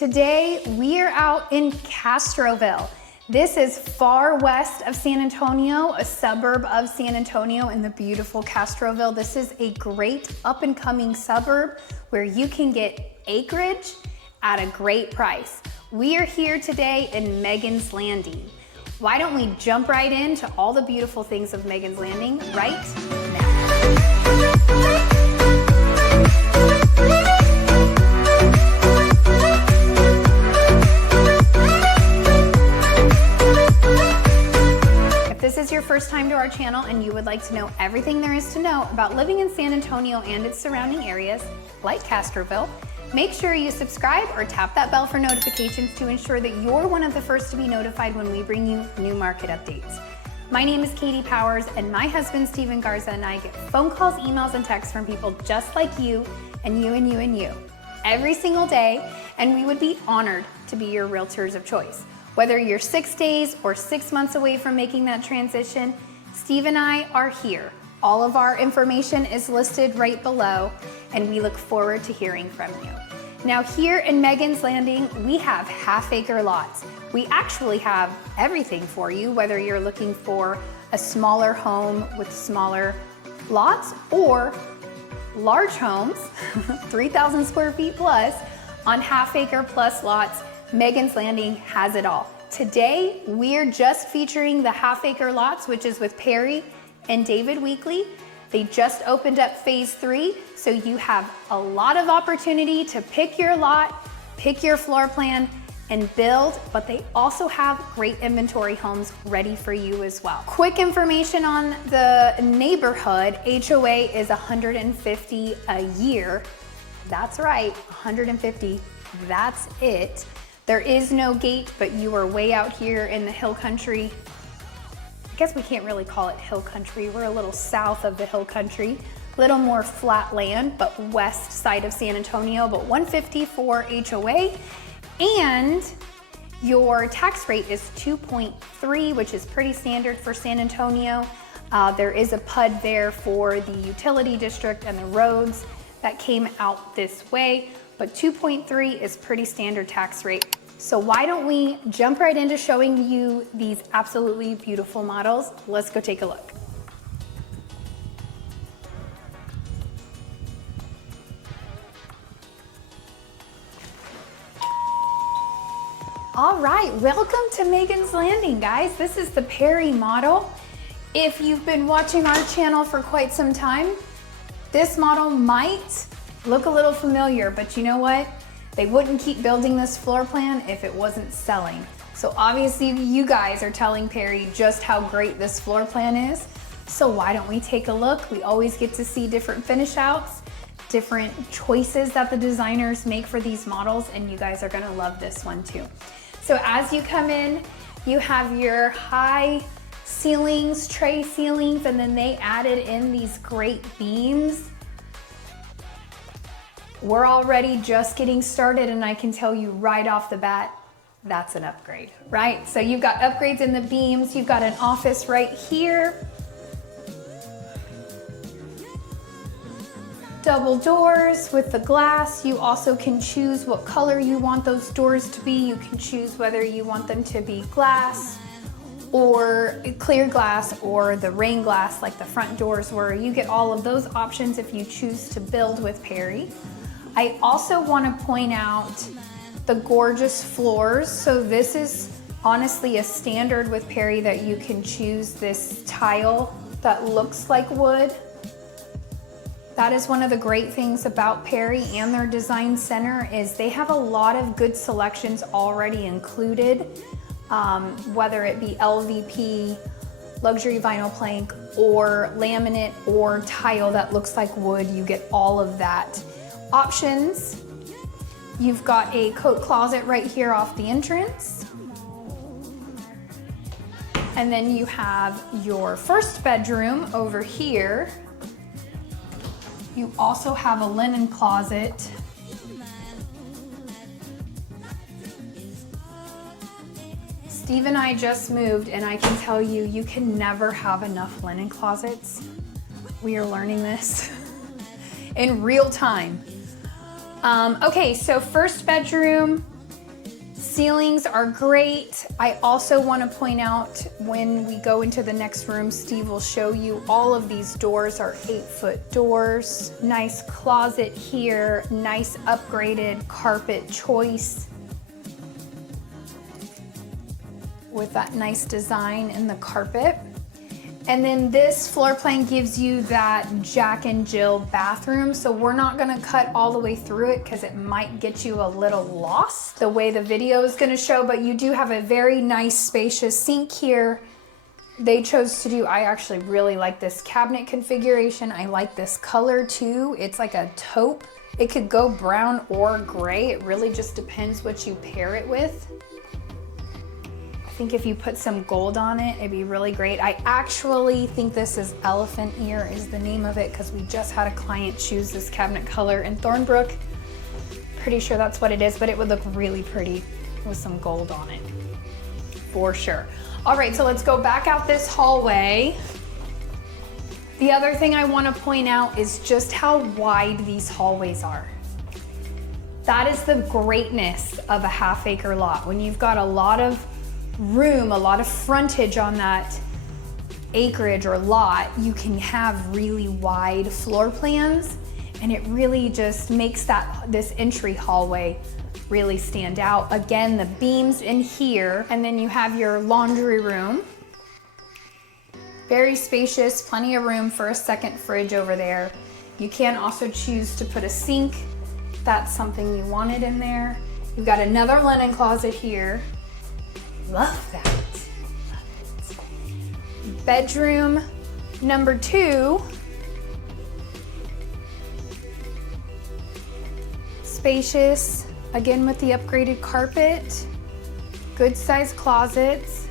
Today, we are out in Castroville. This is far west of San Antonio, a suburb of San Antonio in the beautiful Castroville. This is a great up and coming suburb where you can get acreage at a great price. We are here today in Megan's Landing. Why don't we jump right into all the beautiful things of Megan's Landing right now. If this is your first time to our channel and you would like to know everything there is to know about living in San Antonio and its surrounding areas, like Castroville, make sure you subscribe or tap that bell for notifications to ensure that you're one of the first to be notified when we bring you new market updates. My name is Katie Powers, and my husband Steven Garza and I get phone calls, emails, and texts from people just like you and you and you and you every single day, and we would be honored to be your realtors of choice. Whether you're 6 days or 6 months away from making that transition, Steve and I are here. All of our information is listed right below, and we look forward to hearing from you. Now here in Megan's Landing, we have half-acre lots. We actually have everything for you, whether you're looking for a smaller home with smaller lots or large homes, 3,000 square feet plus, on half-acre plus lots. Megan's Landing has it all. Today, we're just featuring the half-acre lots, which is with Perry and David Weekley. They just opened up phase 3, so you have a lot of opportunity to pick your lot, pick your floor plan, and build, but they also have great inventory homes ready for you as well. Quick information on the neighborhood. HOA is $150 a year. That's right, $150, that's it. There is no gate, but you are way out here in the hill country. I guess we can't really call it hill country. We're a little south of the hill country, a little more flat land, but west side of San Antonio, but $150 for HOA. And your tax rate is 2.3, which is pretty standard for San Antonio. There is a PUD there for the utility district and the roads that came out this way, but 2.3 is pretty standard tax rate. So why don't we jump right into showing you these absolutely beautiful models. Let's go take a look. All right, welcome to Megan's Landing, guys. This is the Perry model. If you've been watching our channel for quite some time, this model might look a little familiar, but you know what? They wouldn't keep building this floor plan if it wasn't selling. So obviously you guys are telling Perry just how great this floor plan is. So why don't we take a look? We always get to see different finish outs, different choices that the designers make for these models, and you guys are gonna love this one too. So as you come in, you have your high ceilings, tray ceilings, and then they added in these great beams. We're already just getting started, and I can tell you right off the bat, that's an upgrade, right? So you've got upgrades in the beams, you've got an office right here. Double doors with the glass. You also can choose what color you want those doors to be. You can choose whether you want them to be glass or clear glass or the rain glass like the front doors were. You get all of those options if you choose to build with Perry. I also want to point out the gorgeous floors. So this is honestly a standard with Perry that you can choose this tile that looks like wood. That is one of the great things about Perry and their design center is they have a lot of good selections already included, whether it be LVP, luxury vinyl plank, or laminate or tile that looks like wood. You get all of that. Options, you've got a coat closet right here off the entrance. And then you have your first bedroom over here. You also have a linen closet. Steve and I just moved, and I can tell you, you can never have enough linen closets. We are learning this in real time. Okay, so first bedroom, ceilings are great. I also want to point out, when we go into the next room, Steve will show you, all of these doors are 8-foot doors. Nice closet here, nice upgraded carpet choice with that nice design in the carpet. And then this floor plan gives you that Jack and Jill bathroom. So we're not gonna cut all the way through it because it might get you a little lost the way the video is gonna show, but you do have a very nice spacious sink here. They chose to do, I actually really like this cabinet configuration. I like this color too. It's like a taupe. It could go brown or gray. It really just depends what you pair it with. I think if you put some gold on it, it'd be really great. I actually think this is Elephant Ear is the name of it, because we just had a client choose this cabinet color in Thornbrook. Pretty sure that's what it is, but it would look really pretty with some gold on it, for sure. All right, so let's go back out this hallway. The other thing I want to point out is just how wide these hallways are. That is the greatness of a half-acre lot. When you've got a lot of room, a lot of frontage on that acreage or lot, you can have really wide floor plans, and it really just makes this entry hallway really stand out. Again, the beams in here, and then you have your laundry room. Very spacious, plenty of room for a second fridge over there. You can also choose to put a sink. That's something you wanted in there. You've got another linen closet here. Love that. Love it. Bedroom number 2. Spacious, again with the upgraded carpet. Good sized closets.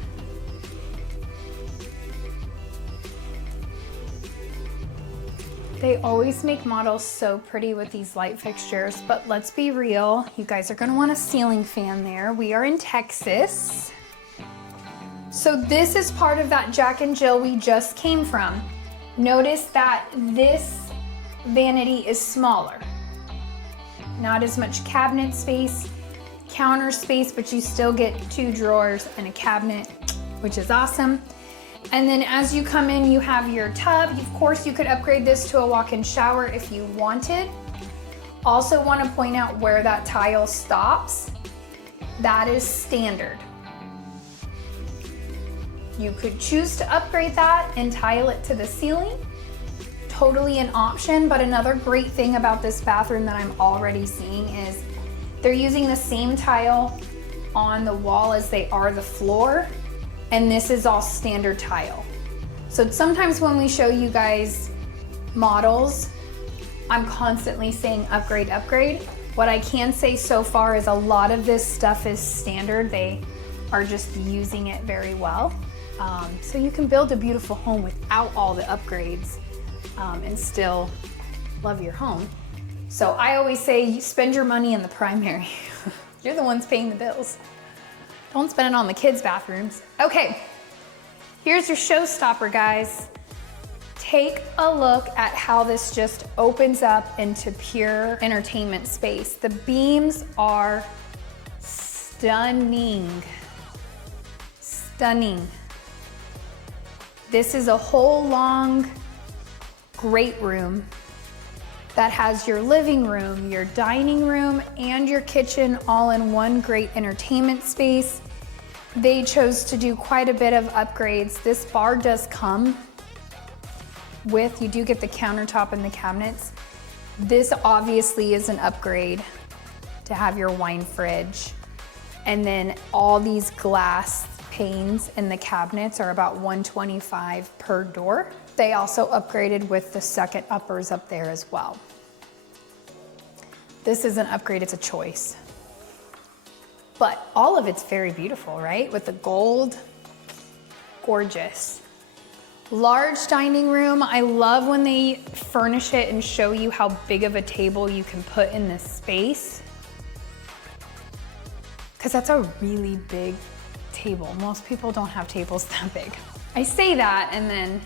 They always make models so pretty with these light fixtures, but let's be real, you guys are gonna want a ceiling fan there. We are in Texas. So this is part of that Jack and Jill we just came from. Notice that this vanity is smaller. Not as much cabinet space, counter space, but you still get 2 drawers and a cabinet, which is awesome. And then as you come in, you have your tub. Of course, you could upgrade this to a walk-in shower if you wanted. Also want to point out where that tile stops. That is standard. You could choose to upgrade that and tile it to the ceiling. Totally an option, but another great thing about this bathroom that I'm already seeing is they're using the same tile on the wall as they are the floor, and this is all standard tile. So sometimes when we show you guys models, I'm constantly saying upgrade, upgrade. What I can say so far is a lot of this stuff is standard. They are just using it very well. So you can build a beautiful home without all the upgrades and still love your home. So I always say spend your money in the primary. You're the ones paying the bills. Don't spend it on the kids' bathrooms. Okay, here's your showstopper, guys. Take a look at how this just opens up into pure entertainment space. The beams are stunning. Stunning. This is a whole long great room that has your living room, your dining room, and your kitchen all in one great entertainment space. They chose to do quite a bit of upgrades. This bar does come with, you do get the countertop and the cabinets. This obviously is an upgrade to have your wine fridge. And then all these glass panes in the cabinets are about $125 per door. They also upgraded with the second uppers up there as well. This is an upgrade, it's a choice. But all of it's very beautiful, right? With the gold, gorgeous. Large dining room. I love when they furnish it and show you how big of a table you can put in this space. Because that's a really big table. Most people don't have tables that big. I say that, and then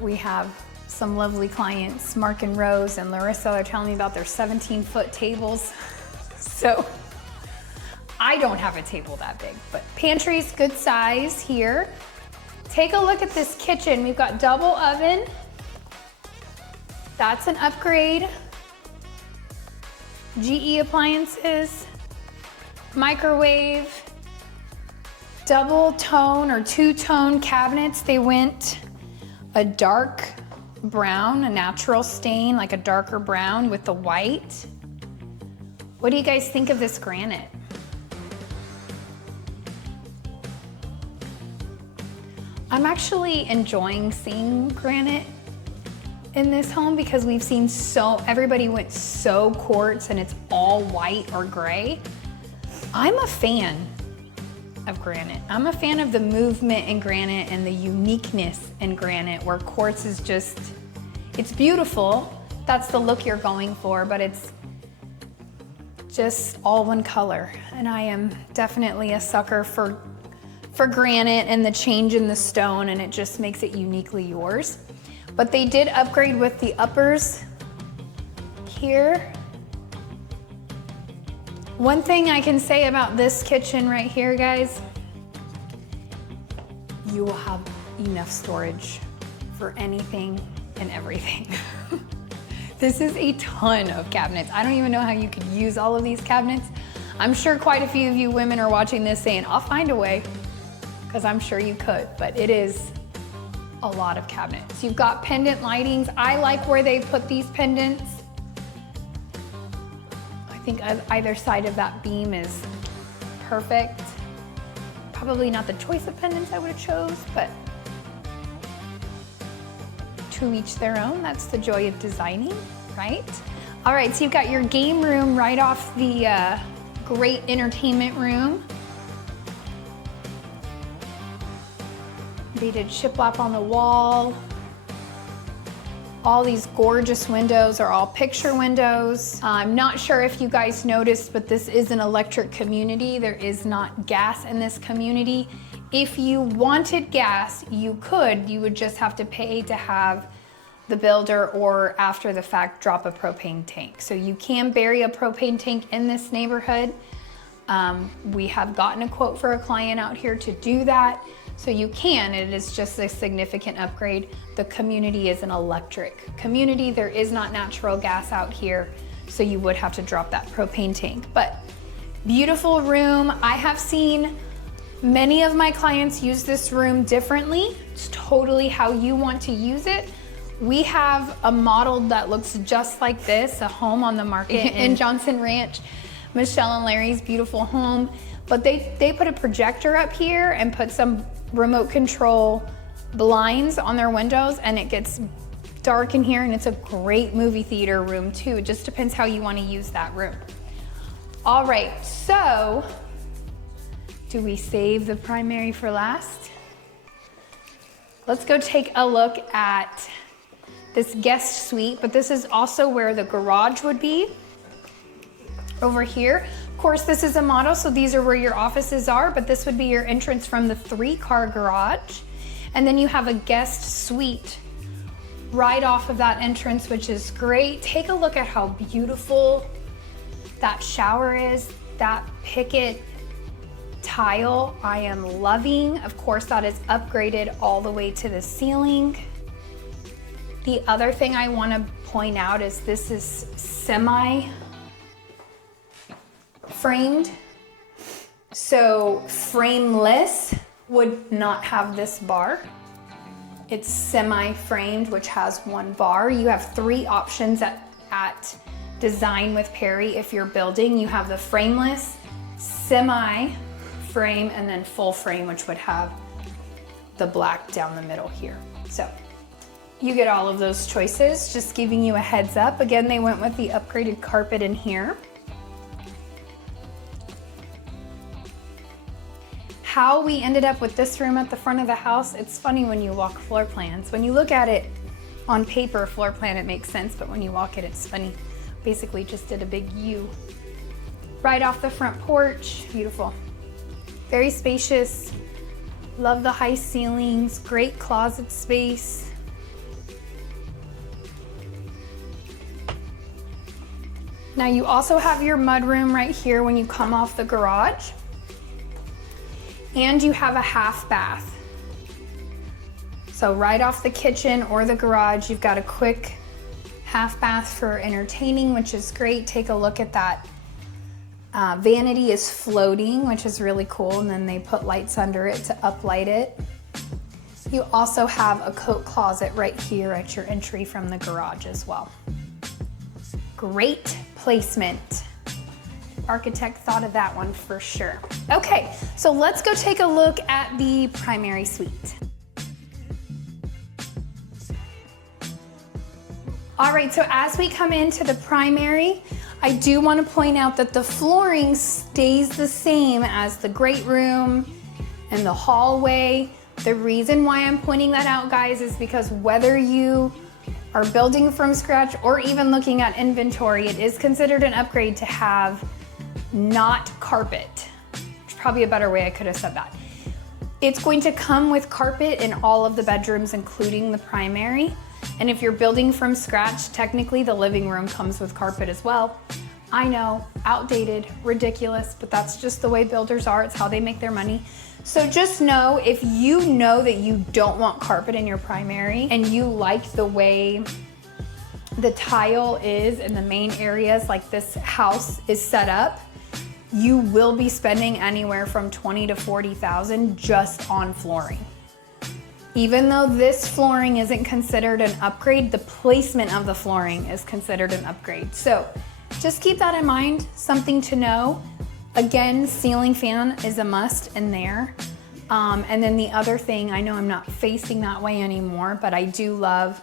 we have some lovely clients, Mark and Rose and Larissa, are telling me about their 17-foot tables. So I don't have a table that big, but pantry's good size here. Take a look at this kitchen. We've got double oven. That's an upgrade. GE appliances, microwave, double tone or two-tone cabinets. They went a dark brown, a natural stain, like a darker brown with the white. What do you guys think of this granite? I'm actually enjoying seeing granite in this home because we've seen everybody went so quartz and it's all white or gray. I'm a fan of granite. I'm a fan of the movement in granite and the uniqueness in granite, where quartz is just, it's beautiful. That's the look you're going for, but it's just all one color. And I am definitely a sucker for granite and the change in the stone, and it just makes it uniquely yours. But they did upgrade with the uppers here. One thing I can say about this kitchen right here, guys, you will have enough storage for anything and everything. This is a ton of cabinets. I don't even know how you could use all of these cabinets. I'm sure quite a few of you women are watching this saying, I'll find a way, because I'm sure you could, but it is a lot of cabinets. You've got pendant lightings. I like where they put these pendants. I think either side of that beam is perfect. Probably not the choice of pendants I would have chose, but to each their own. That's the joy of designing, right? All right, so you've got your game room right off the great entertainment room. They did shiplap on the wall. All these gorgeous windows are all picture windows. I'm not sure if you guys noticed, but this is an electric community. There is not gas in this community. If you wanted gas, you could. You would just have to pay to have the builder, or after the fact, drop a propane tank. So you can bury a propane tank in this neighborhood. We have gotten a quote for a client out here to do that. So you can, it is just a significant upgrade. The community is an electric community. There is not natural gas out here, so you would have to drop that propane tank. But beautiful room. I have seen many of my clients use this room differently. It's totally how you want to use it. We have a model that looks just like this, a home on the market in Johnson Ranch, Michelle and Larry's beautiful home. But they put a projector up here and put some remote control blinds on their windows, and it gets dark in here, and it's a great movie theater room too. It just depends how you want to use that room. All right, so do we save the primary for last? Let's go take a look at this guest suite, but this is also where the garage would be over here. Of course, this is a model, so these are where your offices are, but this would be your entrance from the 3-car garage. And then you have a guest suite right off of that entrance, which is great. Take a look at how beautiful that shower is, that picket tile I am loving. Of course, that is upgraded all the way to the ceiling. The other thing I want to point out is this is semi-framed. So frameless would not have this bar. It's semi-framed, which has one bar. You have 3 options at Design with Perry. If you're building, you have the frameless, semi-frame, and then full frame, which would have the black down the middle here. So you get all of those choices, just giving you a heads up. Again, they went with the upgraded carpet in here. How we ended up with this room at the front of the house, it's funny when you walk floor plans. When you look at it on paper, floor plan, it makes sense, but when you walk it, it's funny. Basically just did a big U. Right off the front porch, beautiful. Very spacious, love the high ceilings, great closet space. Now you also have your mudroom right here when you come off the garage. And you have a half bath. So right off the kitchen or the garage, you've got a quick half bath for entertaining, which is great. Take a look at that. Vanity is floating, which is really cool. And then they put lights under it to uplight it. You also have a coat closet right here at your entry from the garage as well. Great placement. Architect thought of that one for sure. Okay, so let's go take a look at the primary suite. All right, so as we come into the primary, I do want to point out that the flooring stays the same as the great room and the hallway. The reason why I'm pointing that out, guys, is because whether you are building from scratch or even looking at inventory, it is considered an upgrade to have not carpet. There's probably a better way I could have said that. It's going to come with carpet in all of the bedrooms, including the primary. And if you're building from scratch, technically the living room comes with carpet as well. I know, outdated, ridiculous, but that's just the way builders are. It's how they make their money. So just know, if you know that you don't want carpet in your primary and you like the way the tile is in the main areas like this house is set up, you will be spending anywhere from $20,000 to $40,000 just on flooring. Even though this flooring isn't considered an upgrade, the placement of the flooring is considered an upgrade. So just keep that in mind, something to know. Again, ceiling fan is a must in there. And then the other thing, I know I'm not facing that way anymore, but I do love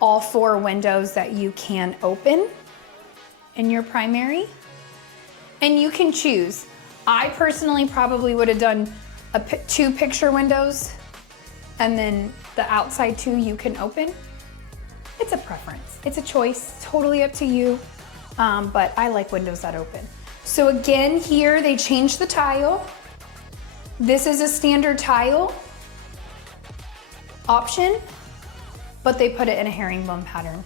all 4 windows that you can open in your primary. And you can choose. I personally probably would have done 2 picture windows, and then the outside 2 you can open. It's a preference, it's a choice, totally up to you. But I like windows that open. So again, here they changed the tile. This is a standard tile option, but they put it in a herringbone pattern.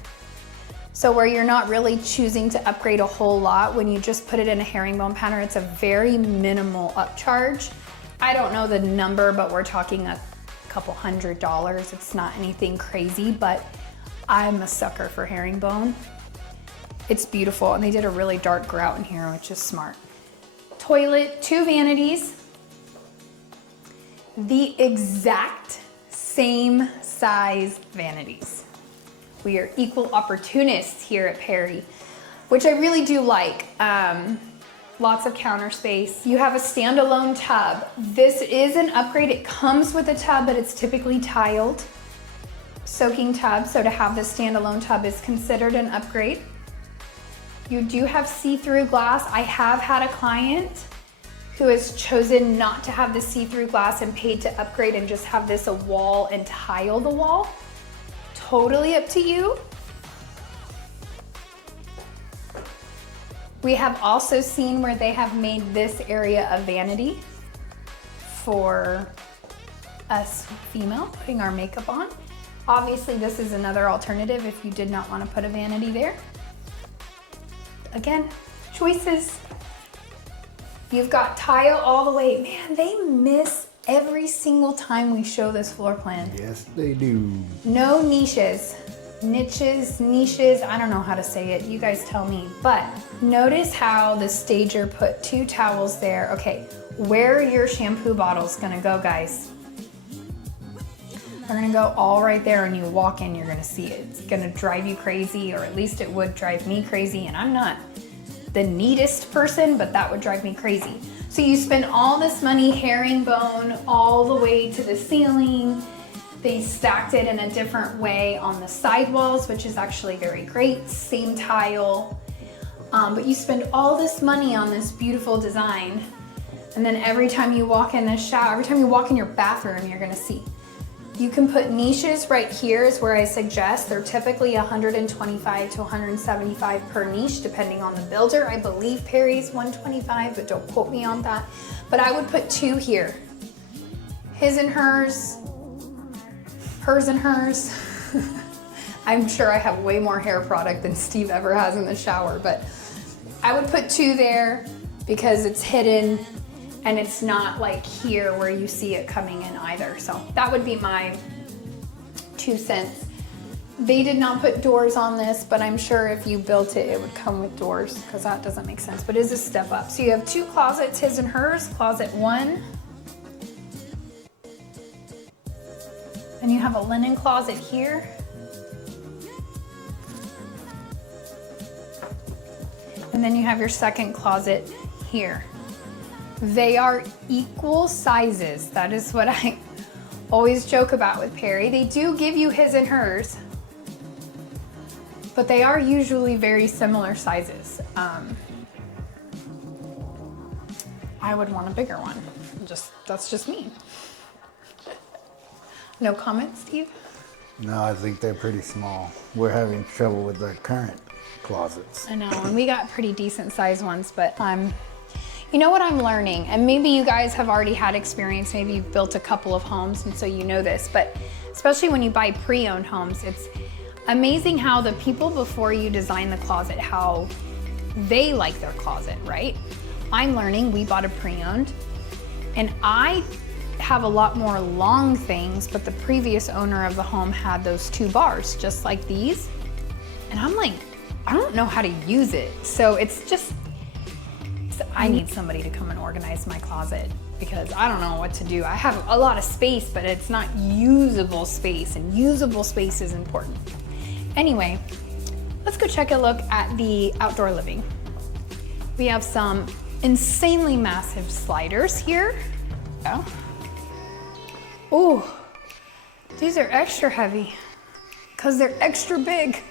So where you're not really choosing to upgrade a whole lot, when you just put it in a herringbone pattern, it's a very minimal upcharge. I don't know the number, but we're talking a couple $100. It's not anything crazy, but I'm a sucker for herringbone. It's beautiful, and they did a really dark grout in here, which is smart. Toilet, 2 vanities. The exact same size vanities. We are equal opportunists here at Perry, which I really do like. Lots of counter space. You have a standalone tub. This is an upgrade. It comes with a tub, but it's typically tiled. Soaking tub, so to have this standalone tub is considered an upgrade. You do have see-through glass. I have had a client who has chosen not to have the see-through glass and paid to upgrade and just have this a wall and tile the wall. Totally up to you. We have also seen where they have made this area a vanity for us female putting our makeup on. Obviously, this is another alternative if you did not want to put a vanity there. Again, choices. You've got tile all the way. Man, they miss every single time we show this floor plan. Yes, they do. No niches. Niches, I don't know how to say it. You guys tell me. But notice how the stager put 2 towels there. Okay, where are your shampoo bottles gonna go, guys? They're gonna go all right there, and you walk in, you're gonna see it. It's gonna drive you crazy, or at least it would drive me crazy, and I'm not the neatest person, but that would drive me crazy. So you spend all this money, herringbone all the way to the ceiling. They stacked it in a different way on the sidewalls, which is actually very great. Same tile, but you spend all this money on this beautiful design, and then every time you walk in the shower, every time you walk in your bathroom, you're gonna see. You can put niches right here is where I suggest. They're typically $125 to $175 per niche, depending on the builder. I believe Perry's $125, but don't quote me on that. But I would put 2 here. His and hers, hers and hers. I'm sure I have way more hair product than Steve ever has in the shower, but I would put 2 there because it's hidden and it's not like here where you see it coming in either. So that would be my 2 cents. They did not put doors on this, but I'm sure if you built it, it would come with doors because that doesn't make sense, but it is a step up. So you have 2 closets, his and hers, closet 1. And you have a linen closet here. And then you have your second closet here. They are equal sizes. That is what I always joke about with Perry. They do give you his and hers, but they are usually very similar sizes. I would want a bigger one. That's just me. No comments, Steve? No, I think they're pretty small. We're having trouble with the current closets. I know, and we got pretty decent sized ones, but you know what I'm learning, and maybe you guys have already had experience, maybe you've built a couple of homes and so you know this, but especially when you buy pre-owned homes, it's amazing how the people before you design the closet, how they like their closet, right? I'm learning, we bought a pre-owned, and I have a lot more long things, but the previous owner of the home had those 2 bars, just like these. And I'm like, I don't know how to use it. So I need somebody to come and organize my closet because I don't know what to do. I have a lot of space, but it's not usable space, and usable space is important. Anyway, let's go check a look at the outdoor living. We have some insanely massive sliders here. Yeah. Oh, these are extra heavy because they're extra big.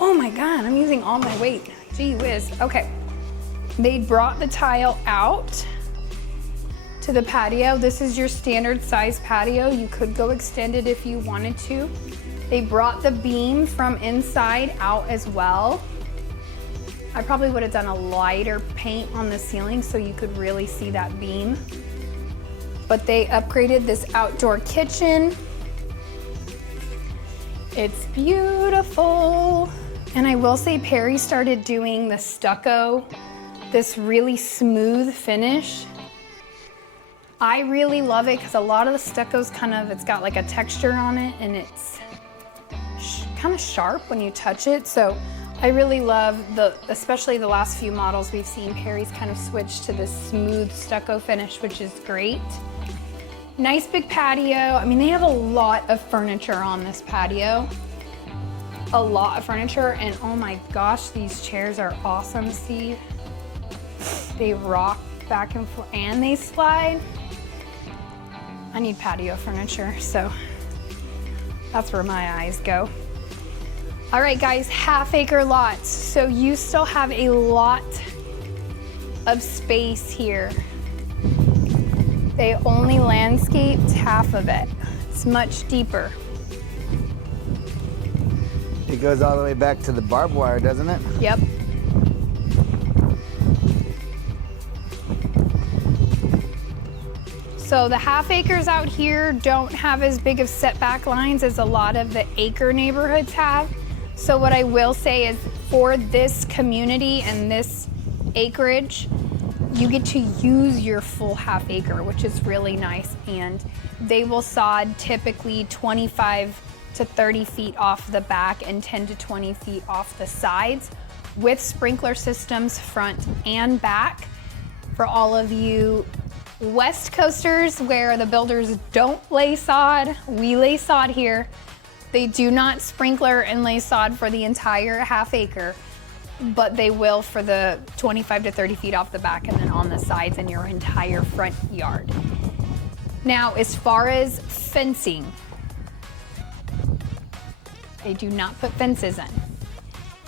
Oh my God, I'm using all my weight. Gee whiz. Okay, they brought the tile out to the patio. This is your standard size patio. You could go extend it if you wanted to. They brought the beam from inside out as well. I probably would have done a lighter paint on the ceiling so you could really see that beam. But they upgraded this outdoor kitchen. It's beautiful. And I will say Perry started doing the stucco, this really smooth finish. I really love it because a lot of the stucco's it's got like a texture on it, and it's kind of sharp when you touch it. So I really love especially the last few models we've seen, Perry's kind of switched to this smooth stucco finish, which is great. Nice big patio. I mean, they have a lot of furniture on this patio. A lot of furniture, and oh my gosh, these chairs are awesome, Steve. They rock back and forth and they slide. I need patio furniture, so that's where my eyes go. All right, guys, half-acre lots. So you still have a lot of space here. They only landscaped half of it. It's much deeper. It goes all the way back to the barbed wire, doesn't it? Yep. So the half acres out here don't have as big of setback lines as a lot of the acre neighborhoods have. So what I will say is for this community and this acreage, you get to use your full half acre, which is really nice. And they will sod typically 25 to 30 feet off the back and 10 to 20 feet off the sides with sprinkler systems front and back. For all of you West Coasters where the builders don't lay sod, we lay sod here. They do not sprinkler and lay sod for the entire half acre, but they will for the 25 to 30 feet off the back and then on the sides in your entire front yard. Now, as far as fencing, they do not put fences in.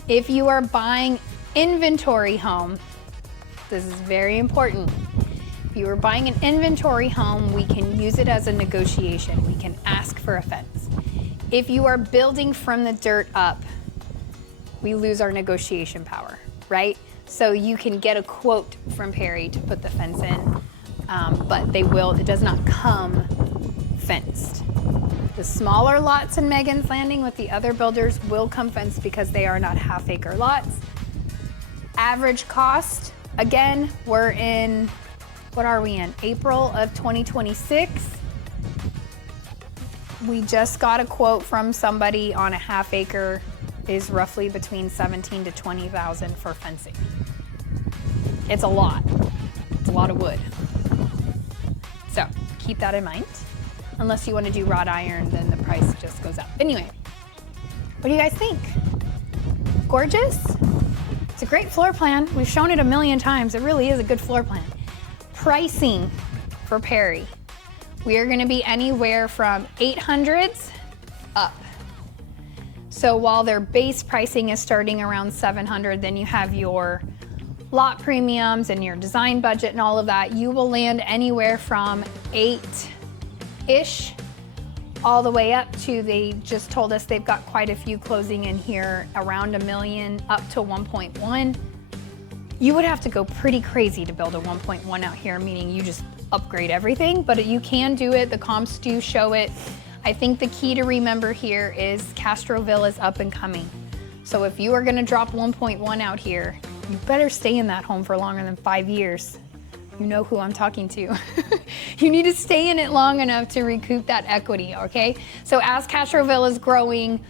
If you are buying inventory home, this is very important. If you are buying an inventory home, we can use it as a negotiation. We can ask for a fence. If you are building from the dirt up, we lose our negotiation power, right? So you can get a quote from Perry to put the fence in, but it does not come fenced. The smaller lots in Megan's Landing with the other builders will come fenced because they are not half acre lots. Average cost, again, we're in, what are we in? April of 2026. We just got a quote from somebody on a half acre is roughly between 17 to 20,000 for fencing. It's a lot. It's a lot of wood. So keep that in mind. Unless you want to do wrought iron, then the price just goes up. Anyway, what do you guys think? Gorgeous? It's a great floor plan. We've shown it a million times. It really is a good floor plan. Pricing for Perry. We are gonna be anywhere from 800s up. So while their base pricing is starting around 700, then you have your lot premiums and your design budget and all of that. You will land anywhere from 8-ish all the way up to, they just told us they've got quite a few closing in here, around $1 million up to 1.1. You would have to go pretty crazy to build a 1.1 out here, meaning you just upgrade everything, but you can do it. The comps do show it. I think the key to remember here is Castroville is up and coming. So if you are gonna drop 1.1 out here, you better stay in that home for longer than 5 years. You know who I'm talking to. You need to stay in it long enough to recoup that equity, okay? So as Castroville is growing,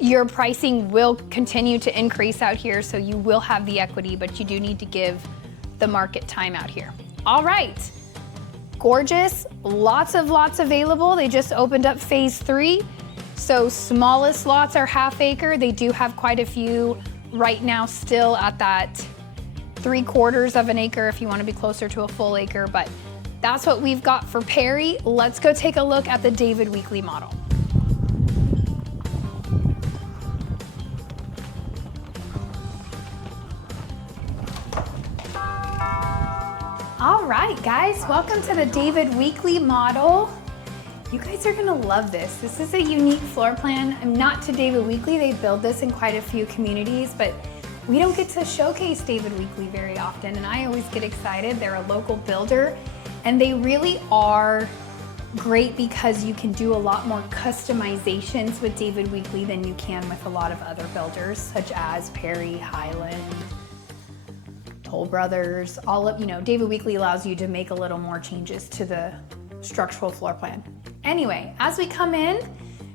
your pricing will continue to increase out here, so you will have the equity, but you do need to give the market time out here. All right, gorgeous, lots of lots available. They just opened up phase 3. So smallest lots are half acre. They do have quite a few right now still at that 3/4 of an acre if you want to be closer to a full acre, but that's what we've got for Perry. Let's go take a look at the David Weekley model. All right, guys, welcome to the David Weekley model. You guys are gonna love this. This is a unique floor plan. Not to David Weekley, they build this in quite a few communities, but we don't get to showcase David Weekley very often, and I always get excited. They're a local builder, and they really are great because you can do a lot more customizations with David Weekley than you can with a lot of other builders, such as Perry, Highland, Toll Brothers, all of, David Weekley allows you to make a little more changes to the structural floor plan. Anyway, as we come in,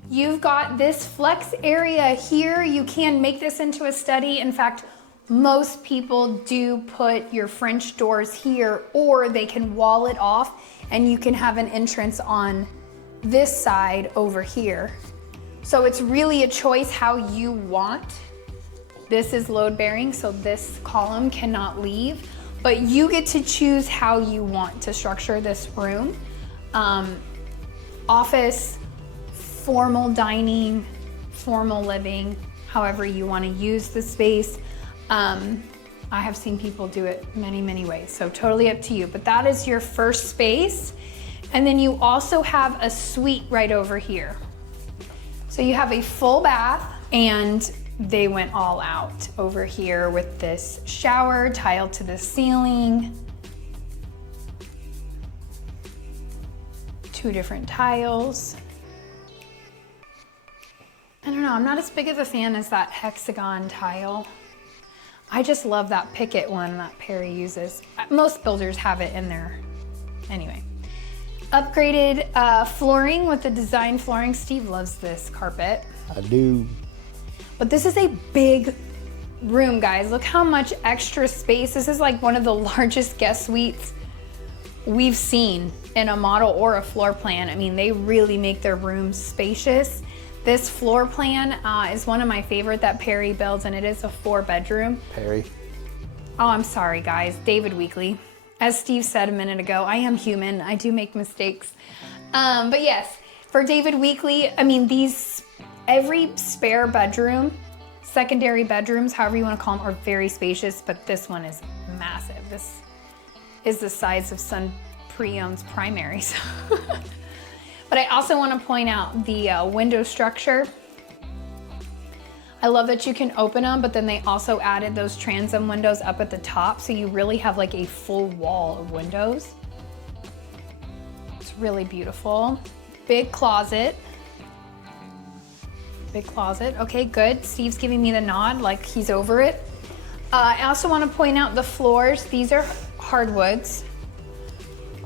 you've got this flex area here. You can make this into a study. In fact, most people do put your French doors here, or they can wall it off and you can have an entrance on this side over here. So it's really a choice how you want. This is load bearing, so this column cannot leave, but you get to choose how you want to structure this room. Office, formal dining, formal living, however you want to use the space. I have seen people do it many, many ways, so totally up to you. But that is your first space. And then you also have a suite right over here. So you have a full bath, and they went all out over here with this shower tiled to the ceiling. 2 different tiles. I don't know, I'm not as big of a fan as that hexagon tile. I just love that picket one that Perry uses. Most builders have it in there. Anyway, upgraded flooring with the design flooring. Steve loves this carpet. I do. But this is a big room, guys. Look how much extra space. This is like one of the largest guest suites we've seen in a model or a floor plan. I mean, they really make their rooms spacious. This floor plan is one of my favorite that Perry builds, and it is a 4-bedroom. Perry. Oh, I'm sorry, guys. David Weekley. As Steve said a minute ago, I am human. I do make mistakes. But yes, for David Weekley, I mean, every spare bedroom, secondary bedrooms, however you want to call them, are very spacious, but this one is massive. This is the size of Sun Pre-Owned's primaries. But I also want to point out the window structure. I love that you can open them, but then they also added those transom windows up at the top, so you really have like a full wall of windows. It's really beautiful. Big closet. Big closet. Okay, good. Steve's giving me the nod like he's over it. I also want to point out the floors. These are hardwoods.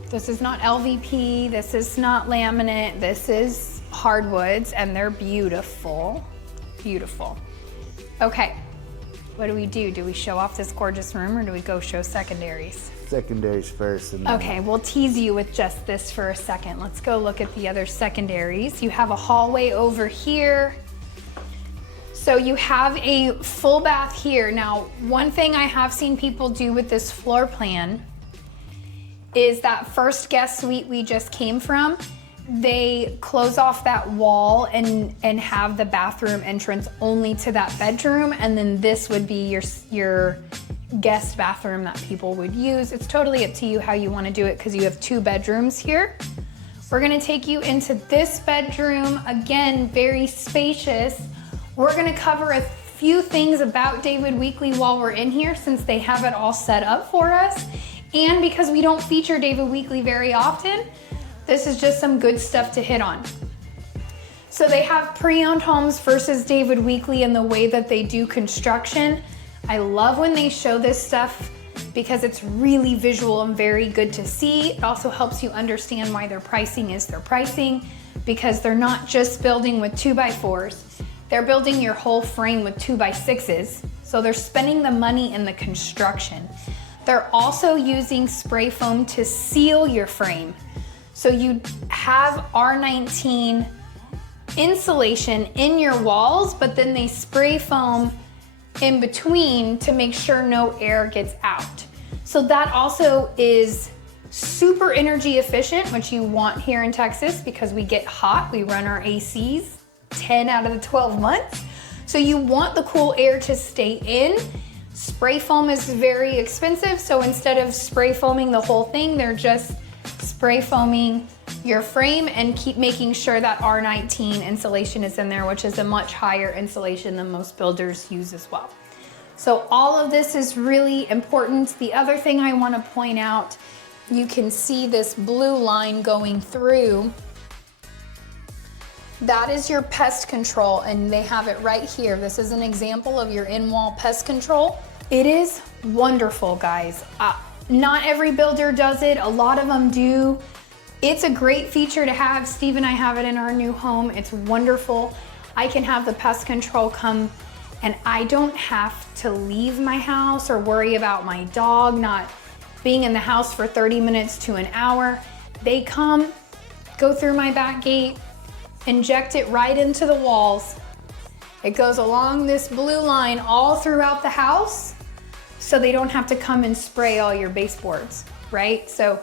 This is not LVP, this is not laminate, this is hardwoods, and they're beautiful, beautiful. Okay, what do? Do we show off this gorgeous room or do we go show secondaries? Secondaries first. And then Okay, we'll tease you with just this for a second. Let's go look at the other secondaries. You have a hallway over here. So you have a full bath here. Now, one thing I have seen people do with this floor plan is that first guest suite we just came from, they close off that wall and have the bathroom entrance only to that bedroom, and then this would be your guest bathroom that people would use. It's totally up to you how you want to do it because you have 2 bedrooms here. We're going to take you into this bedroom. Again, very spacious. We're going to cover a few things about David Weekley while we're in here since they have it all set up for us. And because we don't feature David Weekley very often, this is just some good stuff to hit on. So they have pre-owned homes versus David Weekley in the way that they do construction. I love when they show this stuff because it's really visual and very good to see. It also helps you understand why their pricing is their pricing, because they're not just building with 2x4s. They're building your whole frame with 2x6s. So they're spending the money in the construction. They're also using spray foam to seal your frame. So you have R19 insulation in your walls, but then they spray foam in between to make sure no air gets out. So that also is super energy efficient, which you want here in Texas because we get hot. We run our ACs 10 out of the 12 months. So you want the cool air to stay in. Spray foam is very expensive, so instead of spray foaming the whole thing, they're just spray foaming your frame and keep making sure that R19 insulation is in there, which is a much higher insulation than most builders use as well. So all of this is really important. The other thing I want to point out, you can see this blue line going through. That is your pest control, and they have it right here. This is an example of your in-wall pest control. It is wonderful, guys. Not every builder does it. A lot of them do. It's a great feature to have. Steve and I have it in our new home. It's wonderful. I can have the pest control come and I don't have to leave my house or worry about my dog not being in the house for 30 minutes to an hour. They come, go through my back gate, inject it right into the walls. It goes along this blue line all throughout the house, so they don't have to come and spray all your baseboards, right? So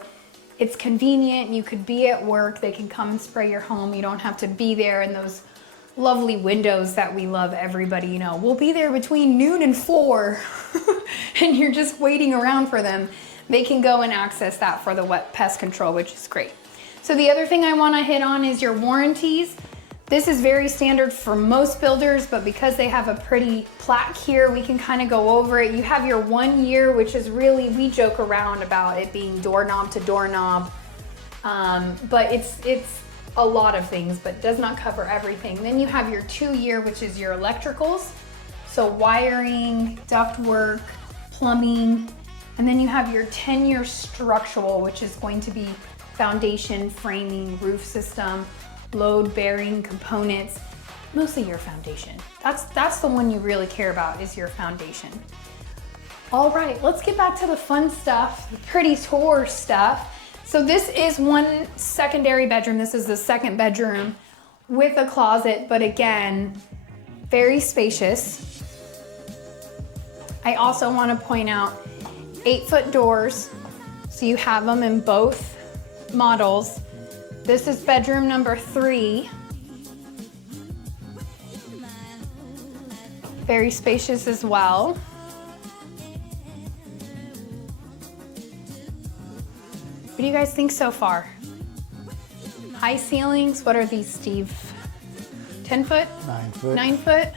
it's convenient. You could be at work, they can come and spray your home. You don't have to be there in those lovely windows that we love. Everybody, you know, we'll be there between noon and 4 and you're just waiting around for them. They can go and access that for the wet pest control, which is great. So the other thing I want to hit on is your warranties. This is very standard for most builders, but because they have a pretty plaque here, we can kind of go over it. You have your 1 year, which is really, we joke around about it being doorknob to doorknob, but it's a lot of things, but does not cover everything. Then you have your 2 year, which is your electricals. So wiring, ductwork, plumbing, and then you have your 10-year structural, which is going to be foundation, framing, roof system, load-bearing components, mostly your foundation. That's the one you really care about, is your foundation. All right, let's get back to the fun stuff, the pretty tour stuff. So this is one secondary bedroom. This is the second bedroom with a closet, but again, very spacious. I also want to point out 8-foot doors. So you have them in both models. This is bedroom number 3. Very spacious as well. What do you guys think so far? High ceilings, what are these, Steve? 10 foot? 9 foot. 9 foot?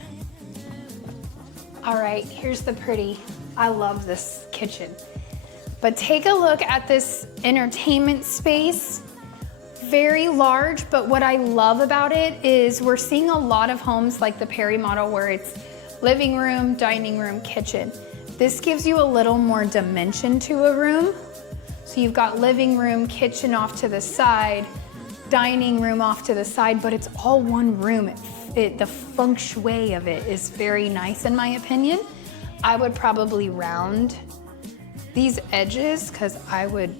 All right, here's the pretty. I love this kitchen. But take a look at this entertainment space. Very large, but what I love about it is we're seeing a lot of homes like the Perry model where it's living room, dining room, kitchen. This gives you a little more dimension to a room. So you've got living room, kitchen off to the side, dining room off to the side, but it's all one room. The feng shui of it is very nice in my opinion. I would probably round these edges because I would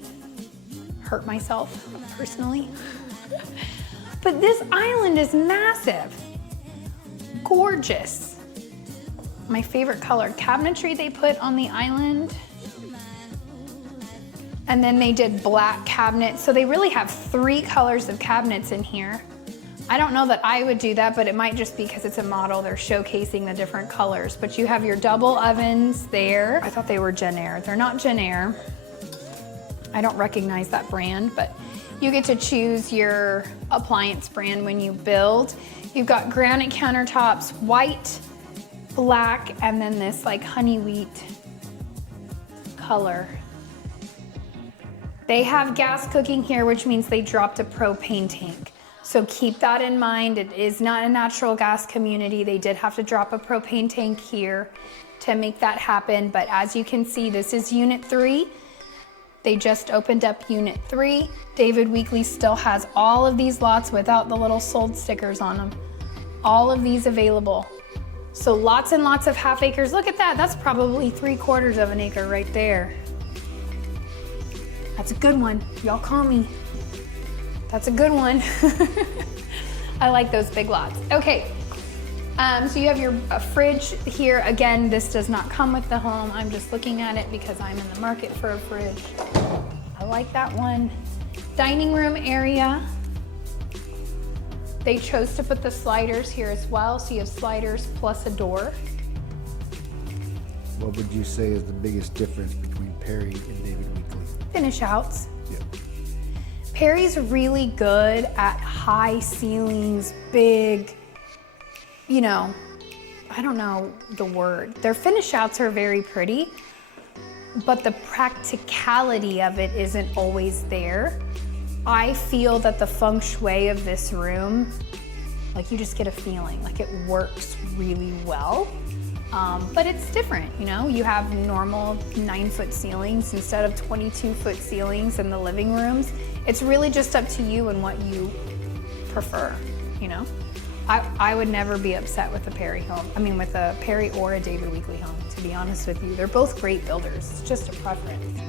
hurt myself personally. But this island is massive. Gorgeous. My favorite colored cabinetry they put on the island. And then they did black cabinets. So they really have 3 colors of cabinets in here. I don't know that I would do that, but it might just be because it's a model. They're showcasing the different colors. But you have your double ovens there. I thought they were Jenn-Air. They're not Jenn-Air. I don't recognize that brand, but you get to choose your appliance brand when you build. You've got granite countertops, white, black, and then this like honey wheat color. They have gas cooking here, which means they dropped a propane tank. So keep that in mind. It is not a natural gas community. They did have to drop a propane tank here to make that happen. But as you can see, this is unit 3. They just opened up unit 3. David Weekley still has all of these lots without the little sold stickers on them. All of these available. So lots and lots of half acres. Look at that. That's probably 3/4 of an acre right there. That's a good one. Y'all call me. That's a good one. I like those big lots. Okay, so you have your fridge here. Again, this does not come with the home. I'm just looking at it because I'm in the market for a fridge. I like that one. Dining room area. They chose to put the sliders here as well. So you have sliders plus a door. What would you say is the biggest difference between Perry and David Weekley? Finish outs. Yeah. Perry's really good at high ceilings, big, you know, I don't know the word. Their finish outs are very pretty, but the practicality of it isn't always there. I feel that the feng shui of this room, like you just get a feeling, like it works really well. But it's different, you know? You have normal 9-foot ceilings instead of 22-foot ceilings in the living rooms. It's really just up to you and what you prefer, you know? I would never be upset with a Perry home. I mean, with a Perry or a David Weekley home, to be honest with you. They're both great builders. It's just a preference.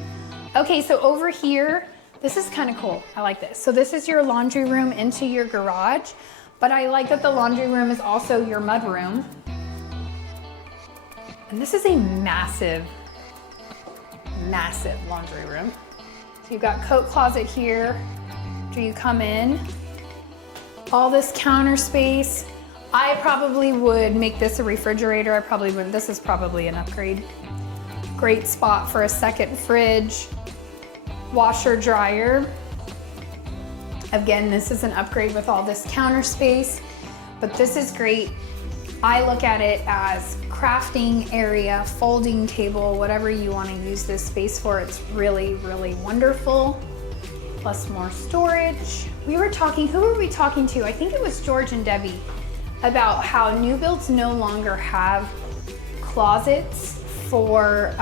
Okay, so over here, this is kind of cool. I like this. So this is your laundry room into your garage, but I like that the laundry room is also your mud room. And this is a massive, massive laundry room. So you've got coat closet here. After you come in, all this counter space. I probably would make this a refrigerator. I probably wouldn't. This is probably an upgrade. Great spot for a second fridge, washer, dryer. Again, this is an upgrade with all this counter space, but this is great. I look at it as crafting area, folding table, whatever you want to use this space for. It's really, really wonderful. Plus more storage. We were talking, who were we talking to? I think it was George and Debbie, about how new builds no longer have closets for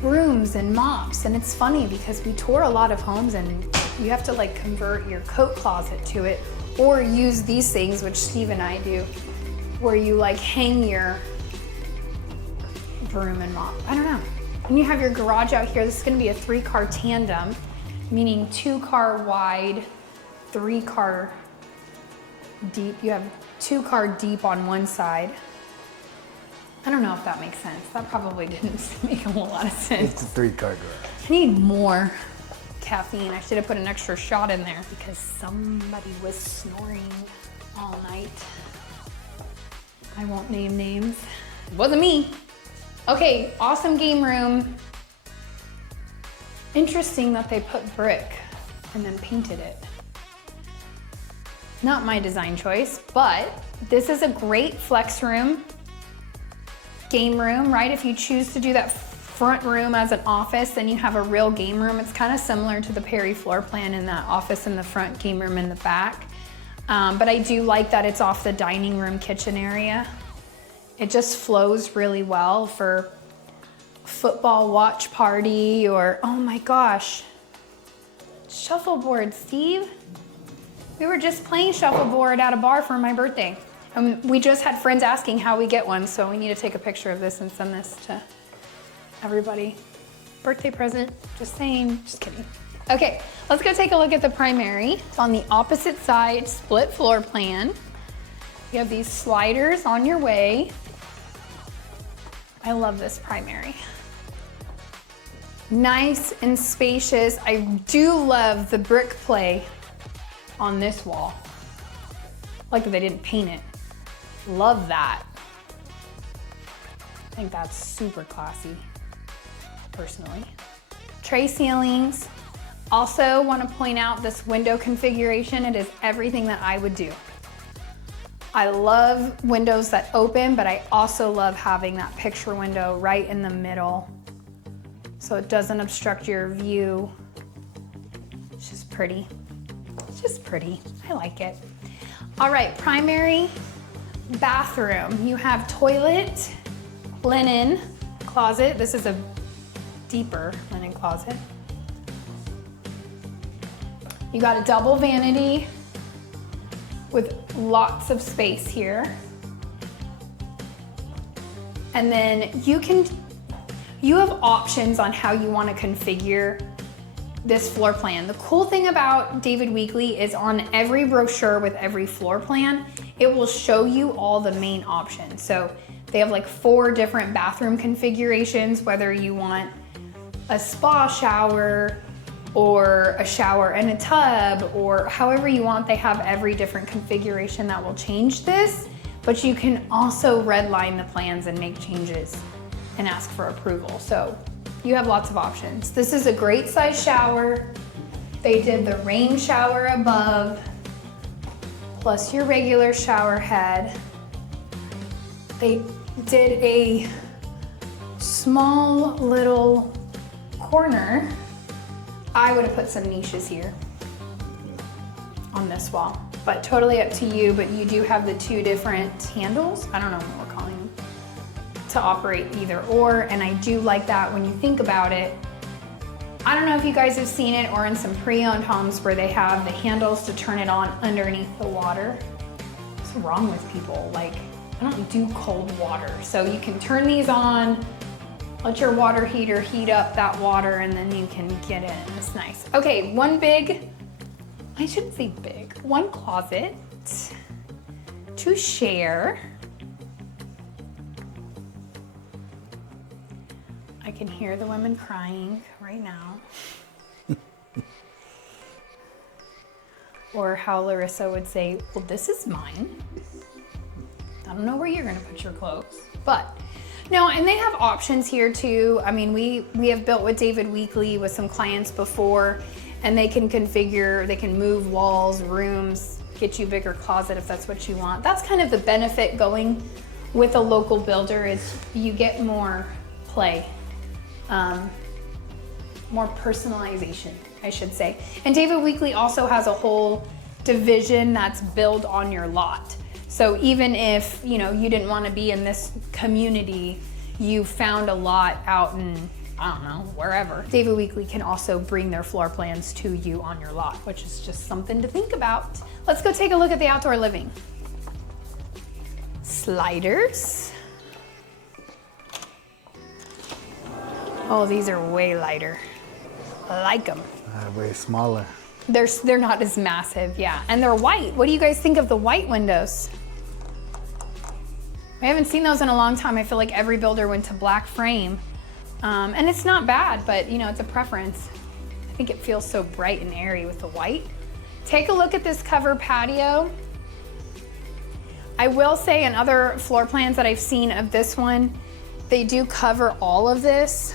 brooms and mops. And it's funny because we tour a lot of homes and you have to like convert your coat closet to it or use these things, which Steve and I do, where you like hang your broom and mop. I don't know. And you have your garage out here. This is gonna be a 3-car tandem, meaning 2-car wide, 3-car deep. You have 2-car deep on one side. I don't know if that makes sense. That probably didn't make a whole lot of sense. It's a 3-car garage. I need more caffeine. I should have put an extra shot in there because somebody was snoring all night. I won't name names. It wasn't me. Okay, awesome game room. Interesting that they put brick and then painted it. Not my design choice, but this is a great flex room, game room, right? If you choose to do that front room as an office, then you have a real game room. It's kind of similar to the Perry floor plan in that office in the front, game room in the back. But I do like that it's off the dining room kitchen area. It just flows really well for football watch party, or, oh my gosh, shuffleboard, Steve. We were just playing shuffleboard at a bar for my birthday. And we just had friends asking how we get one, so we need to take a picture of this and send this to everybody. Birthday present, just saying, just kidding. Okay, let's go take a look at the primary. It's on the opposite side, split floor plan. You have these sliders on your way. I love this primary. Nice and spacious. I do love the brick play on this wall. Like they didn't paint it. Love that. I think that's super classy, personally. Tray ceilings. Also want to point out this window configuration. It is everything that I would do. I love windows that open, but I also love having that picture window right in the middle so it doesn't obstruct your view. It's just pretty. It's just pretty. I like it. All right, primary bathroom. You have toilet, linen, closet. This is a deeper linen closet. You got a double vanity with lots of space here. And then you have options on how you want to configure this floor plan. The cool thing about David Weekley is on every brochure with every floor plan, it will show you all the main options. So they have like 4 different bathroom configurations, whether you want a spa shower or a shower and a tub, or however you want. They have every different configuration that will change this, but you can also redline the plans and make changes and ask for approval. So you have lots of options. This is a great size shower. They did the rain shower above, plus your regular shower head. They did a small little corner. I would have put some niches here on this wall, but totally up to you. But you do have the 2 different handles. I don't know what we're calling them, to operate either or. And I do like that when you think about it. I don't know if you guys have seen it or in some pre-owned homes where they have the handles to turn it on underneath the water. What's wrong with people? Like, I don't do cold water. So you can turn these on, let your water heater heat up that water, and then you can get in. It's nice. Okay, one closet to share. I can hear the women crying right now. Or how Larissa would say, well, this is mine. I don't know where you're gonna put your clothes, but no, and they have options here too. I mean, we have built with David Weekley with some clients before, and they can configure, they can move walls, rooms, get you a bigger closet if that's what you want. That's kind of the benefit going with a local builder, is you get more play, more personalization, I should say. And David Weekley also has a whole division that's built on your lot. So even if, you know, you didn't want to be in this community, you found a lot out in, I don't know, wherever, David Weekley can also bring their floor plans to you on your lot, which is just something to think about. Let's go take a look at the outdoor living. Sliders. Oh, these are way lighter. I like them. Way smaller. They're not as massive, yeah. And they're white. What do you guys think of the white windows? I haven't seen those in a long time. I feel like every builder went to black frame. And it's not bad, but you know, it's a preference. I think it feels so bright and airy with the white. Take a look at this cover patio. I will say in other floor plans that I've seen of this one, they do cover all of this.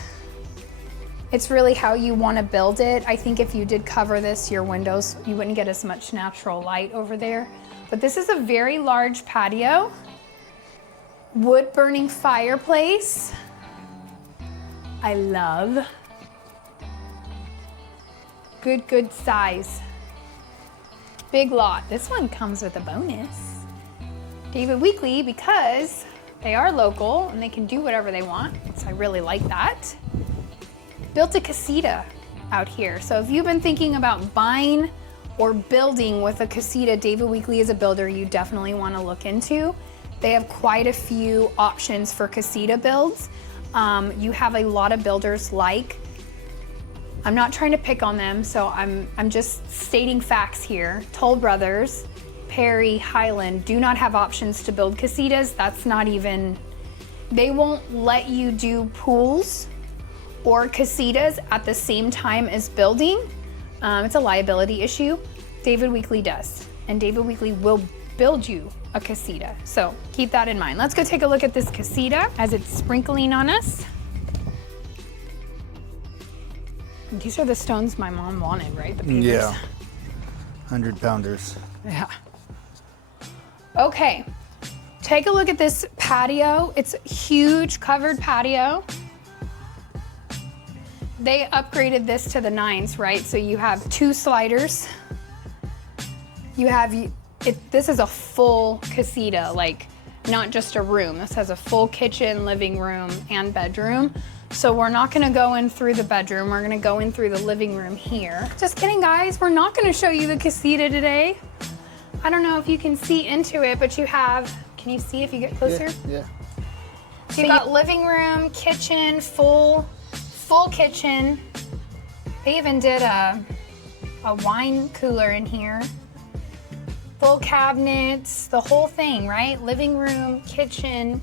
It's really how you want to build it. I think if you did cover this, your windows, you wouldn't get as much natural light over there. But this is a very large patio. Wood burning fireplace. I love. Good size. Big lot. This one comes with a bonus. David Weekley, because They are local and they can do whatever they want, so I really like that. Built a casita out here. So if you've been thinking about buying or building with a casita, David Weekley is a builder you definitely want to look into. They have quite a few options for casita builds. You have a lot of builders like, I'm not trying to pick on them, so I'm just stating facts here. Toll Brothers, Perry, Highland do not have options to build casitas. That's not even, they won't let you do pools or casitas at the same time as building. It's a liability issue. David Weekley does, and David Weekley will build you a casita. So keep that in mind. Let's go take a look at this casita as it's sprinkling on us. These are the stones my mom wanted, right? The pavers. Yeah, 100-pounders. Yeah. Okay, take a look at this patio. It's a huge covered patio. They upgraded this to the 9s, right? So you have 2 sliders. You have, this is a full casita, like not just a room. This has a full kitchen, living room, and bedroom. So we're not gonna go in through the bedroom. We're gonna go in through the living room here. Just kidding, guys. We're not gonna show you the casita today. I don't know if you can see into it, but you have, can you see if you get closer? Yeah. So you got living room, kitchen, full kitchen. They even did a wine cooler in here. Full cabinets, the whole thing, right? Living room, kitchen.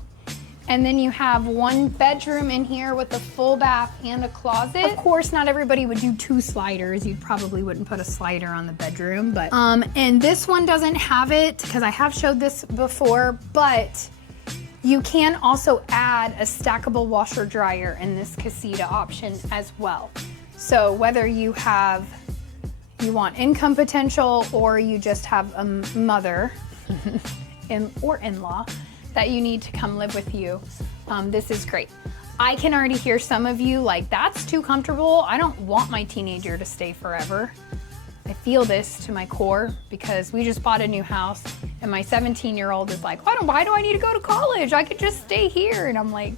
And then you have 1 bedroom in here with a full bath and a closet. Of course, not everybody would do 2 sliders. You probably wouldn't put a slider on the bedroom, but, and this one doesn't have it because I have showed this before, but you can also add a stackable washer dryer in this casita option as well. So whether you want income potential or you just have a mother or in-law that you need to come live with you, this is great. I can already hear some of you like, that's too comfortable. I don't want my teenager to stay forever. I feel this to my core because we just bought a new house and my 17-year-old is like, why do I need to go to college? I could just stay here. And I'm like,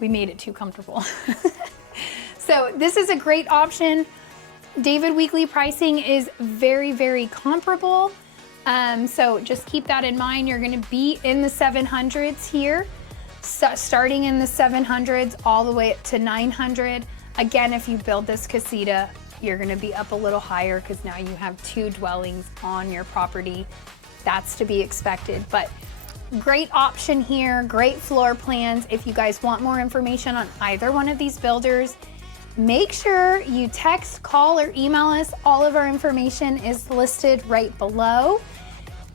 we made it too comfortable. So this is a great option. David Weekley pricing is very, very comparable. So just keep that in mind. You're gonna be in the 700s here, starting in the 700s all the way up to 900. Again, if you build this casita, you're gonna be up a little higher because now you have 2 dwellings on your property. That's to be expected, but great option here, great floor plans. If you guys want more information on either one of these builders, make sure you text, call, or email us. All of our information is listed right below.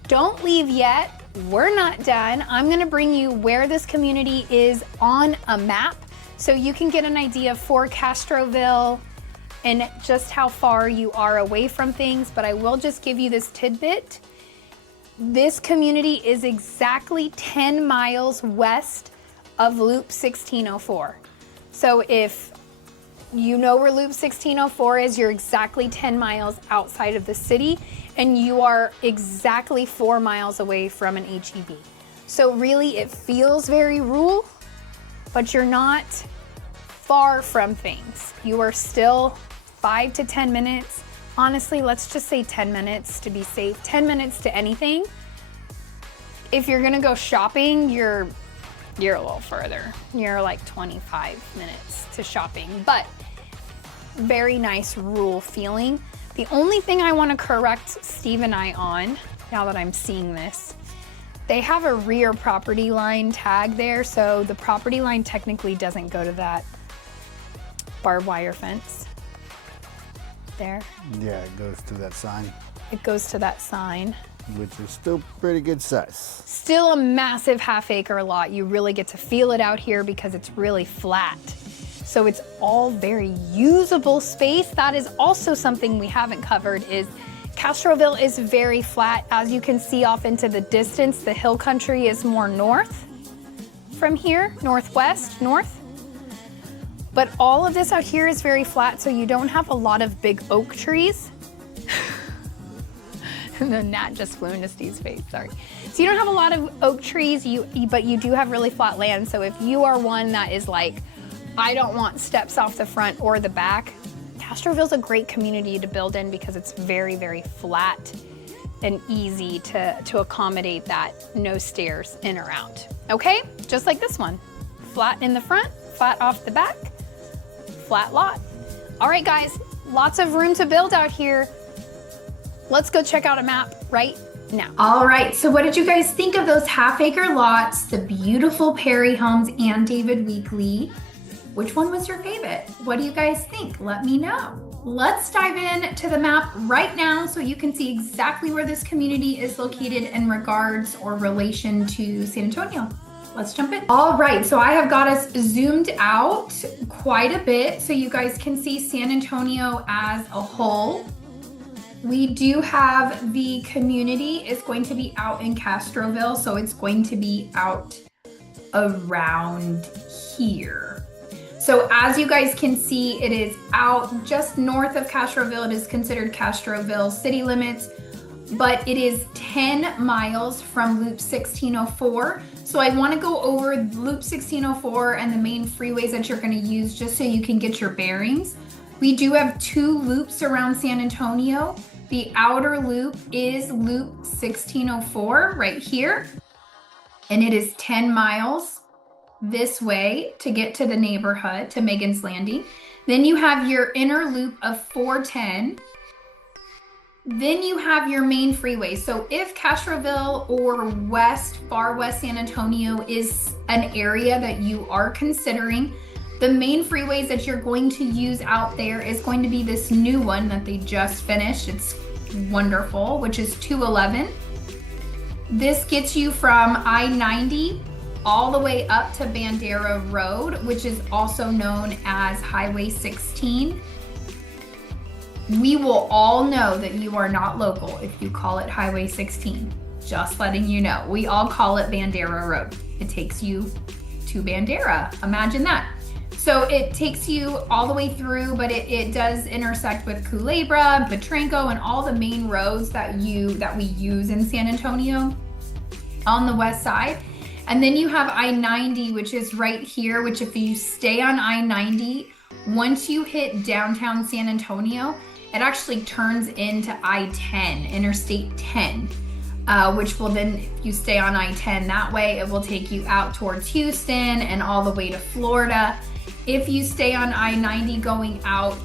Don't leave yet. We're not done. I'm gonna bring you where this community is on a map so you can get an idea for Castroville and just how far you are away from things, but I will just give you this tidbit. This community is exactly 10 miles west of Loop 1604. So if you know where Loop 1604 is, you're exactly 10 miles outside of the city, and you are exactly 4 miles away from an HEB. So really it feels very rural, but you're not far from things. You are still 5 to 10 minutes. Honestly, let's just say 10 minutes to be safe. 10 minutes to anything. If you're gonna go shopping, you're a little further. You're like 25 minutes to shopping, but very nice rural feeling. The only thing I wanna correct Steve and I on, now that I'm seeing this, they have a rear property line tag there, so the property line technically doesn't go to that barbed wire fence. There. Yeah, it goes to that sign. It goes to that sign. Which is still pretty good size. Still a massive half-acre lot. You really get to feel it out here because it's really flat. So it's all very usable space. That is also something we haven't covered is Castroville is very flat. As you can see off into the distance, the hill country is more north from here, northwest, north. But all of this out here is very flat, so you don't have a lot of big oak trees. The gnat just flew into Steve's face, sorry. So you don't have a lot of oak trees, but you do have really flat land. So if you are one that is like, I don't want steps off the front or the back, Castroville's a great community to build in because it's very, very flat and easy to accommodate that, no stairs in or out. Okay, just like this one. Flat in the front, flat off the back, flat lot. All right guys, lots of room to build out here. Let's go check out a map right now. All right, so what did you guys think of those half-acre lots, the beautiful Perry Homes and David Weekley? Which one was your favorite? What do you guys think? Let me know. Let's dive in to the map right now so you can see exactly where this community is located in regards or relation to San Antonio. Let's jump in. All right, so I have got us zoomed out quite a bit so you guys can see San Antonio as a whole. We do have the community is going to be out in Castroville, so it's going to be out around here. So as you guys can see, it is out just north of Castroville. It is considered Castroville city limits, but it is 10 miles from Loop 1604. So I want to go over Loop 1604 and the main freeways that you're going to use just so you can get your bearings. We do have 2 loops around San Antonio. The outer loop is Loop 1604 right here, and it is 10 miles this way to get to the neighborhood, to Megan's Landing. Then you have your inner loop of 410. Then you have your main freeway. So if Castroville or far west San Antonio is an area that you are considering, the main freeways that you're going to use out there is going to be this new one that they just finished. It's wonderful, which is 211. This gets you from I-90 all the way up to Bandera Road, which is also known as Highway 16. We will all know that you are not local if you call it Highway 16. Just letting you know. We all call it Bandera Road. It takes you to Bandera. Imagine that. So it takes you all the way through, but it does intersect with Culebra, Petranco, and all the main roads that we use in San Antonio on the west side. And then you have I-90, which is right here, which if you stay on I-90, once you hit downtown San Antonio, it actually turns into I-10, Interstate 10, which will then, if you stay on I-10 that way, it will take you out towards Houston and all the way to Florida. If you stay on I-90 going out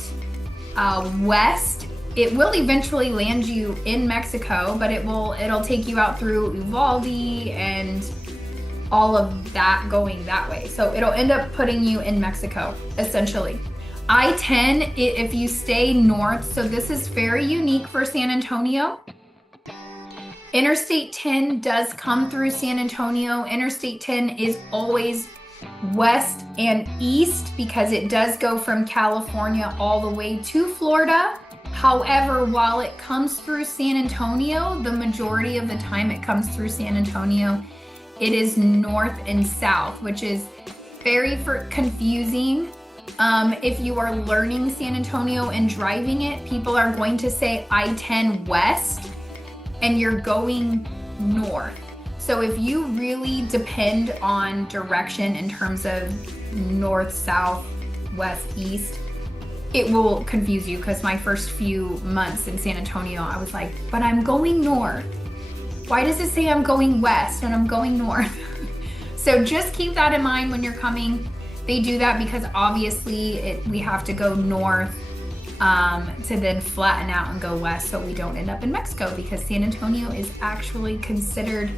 west, it will eventually land you in Mexico, but it'll take you out through Uvalde and all of that going that way. So it'll end up putting you in Mexico, essentially. I-10, if you stay north, so this is very unique for San Antonio. Interstate 10 does come through San Antonio. Interstate 10 is always west and east because it does go from California all the way to Florida. However, while it comes through San Antonio, the majority of the time it comes through San Antonio, it is north and south, which is very confusing. If you are learning San Antonio and driving it, people are going to say I-10 west and you're going north. So if you really depend on direction in terms of north, south, west, east, it will confuse you because my first few months in San Antonio, I was like, but I'm going north. Why does it say I'm going west and I'm going north? So just keep that in mind when you're coming. They do that because obviously we have to go north to then flatten out and go west so we don't end up in Mexico, because San Antonio is actually considered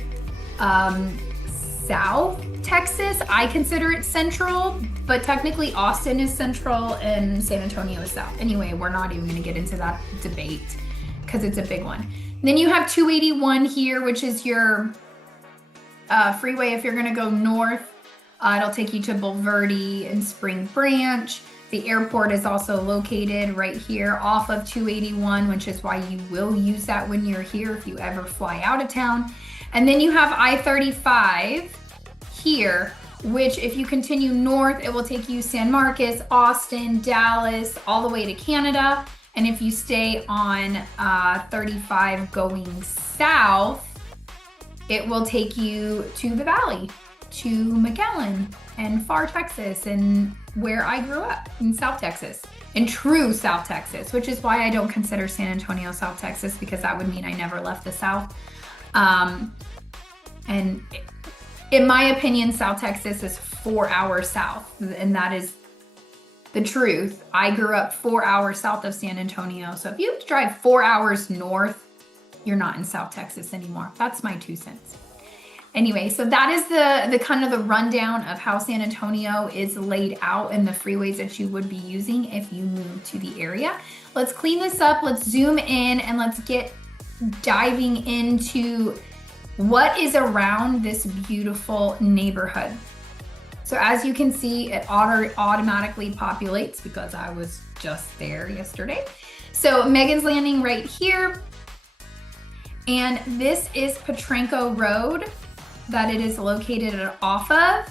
South Texas. I consider it central, but technically Austin is central and San Antonio is south. Anyway, we're not even gonna get into that debate because it's a big one. Then you have 281 here, which is your freeway if you're gonna go north. It'll take you to Bulverde and Spring Branch. The airport is also located right here off of 281, which is why you will use that when you're here if you ever fly out of town. And then you have I-35 here, which if you continue north, it will take you San Marcos, Austin, Dallas, all the way to Canada. And if you stay on 35 going south, it will take you to the valley, to McAllen and Far Texas, and where I grew up in South Texas, in true South Texas, which is why I don't consider San Antonio South Texas, because that would mean I never left the South. And in my opinion, South Texas is 4 hours south, and that is the truth. I grew up 4 hours south of San Antonio. So if you have to drive 4 hours north, you're not in South Texas anymore. That's my 2 cents. Anyway, so that is the kind of the rundown of how San Antonio is laid out and the freeways that you would be using if you move to the area. Let's clean this up. Let's zoom in and let's get diving into what is around this beautiful neighborhood. So as you can see, it automatically populates because I was just there yesterday. So Megan's Landing right here. And this is Petrenko Road that it is located off of.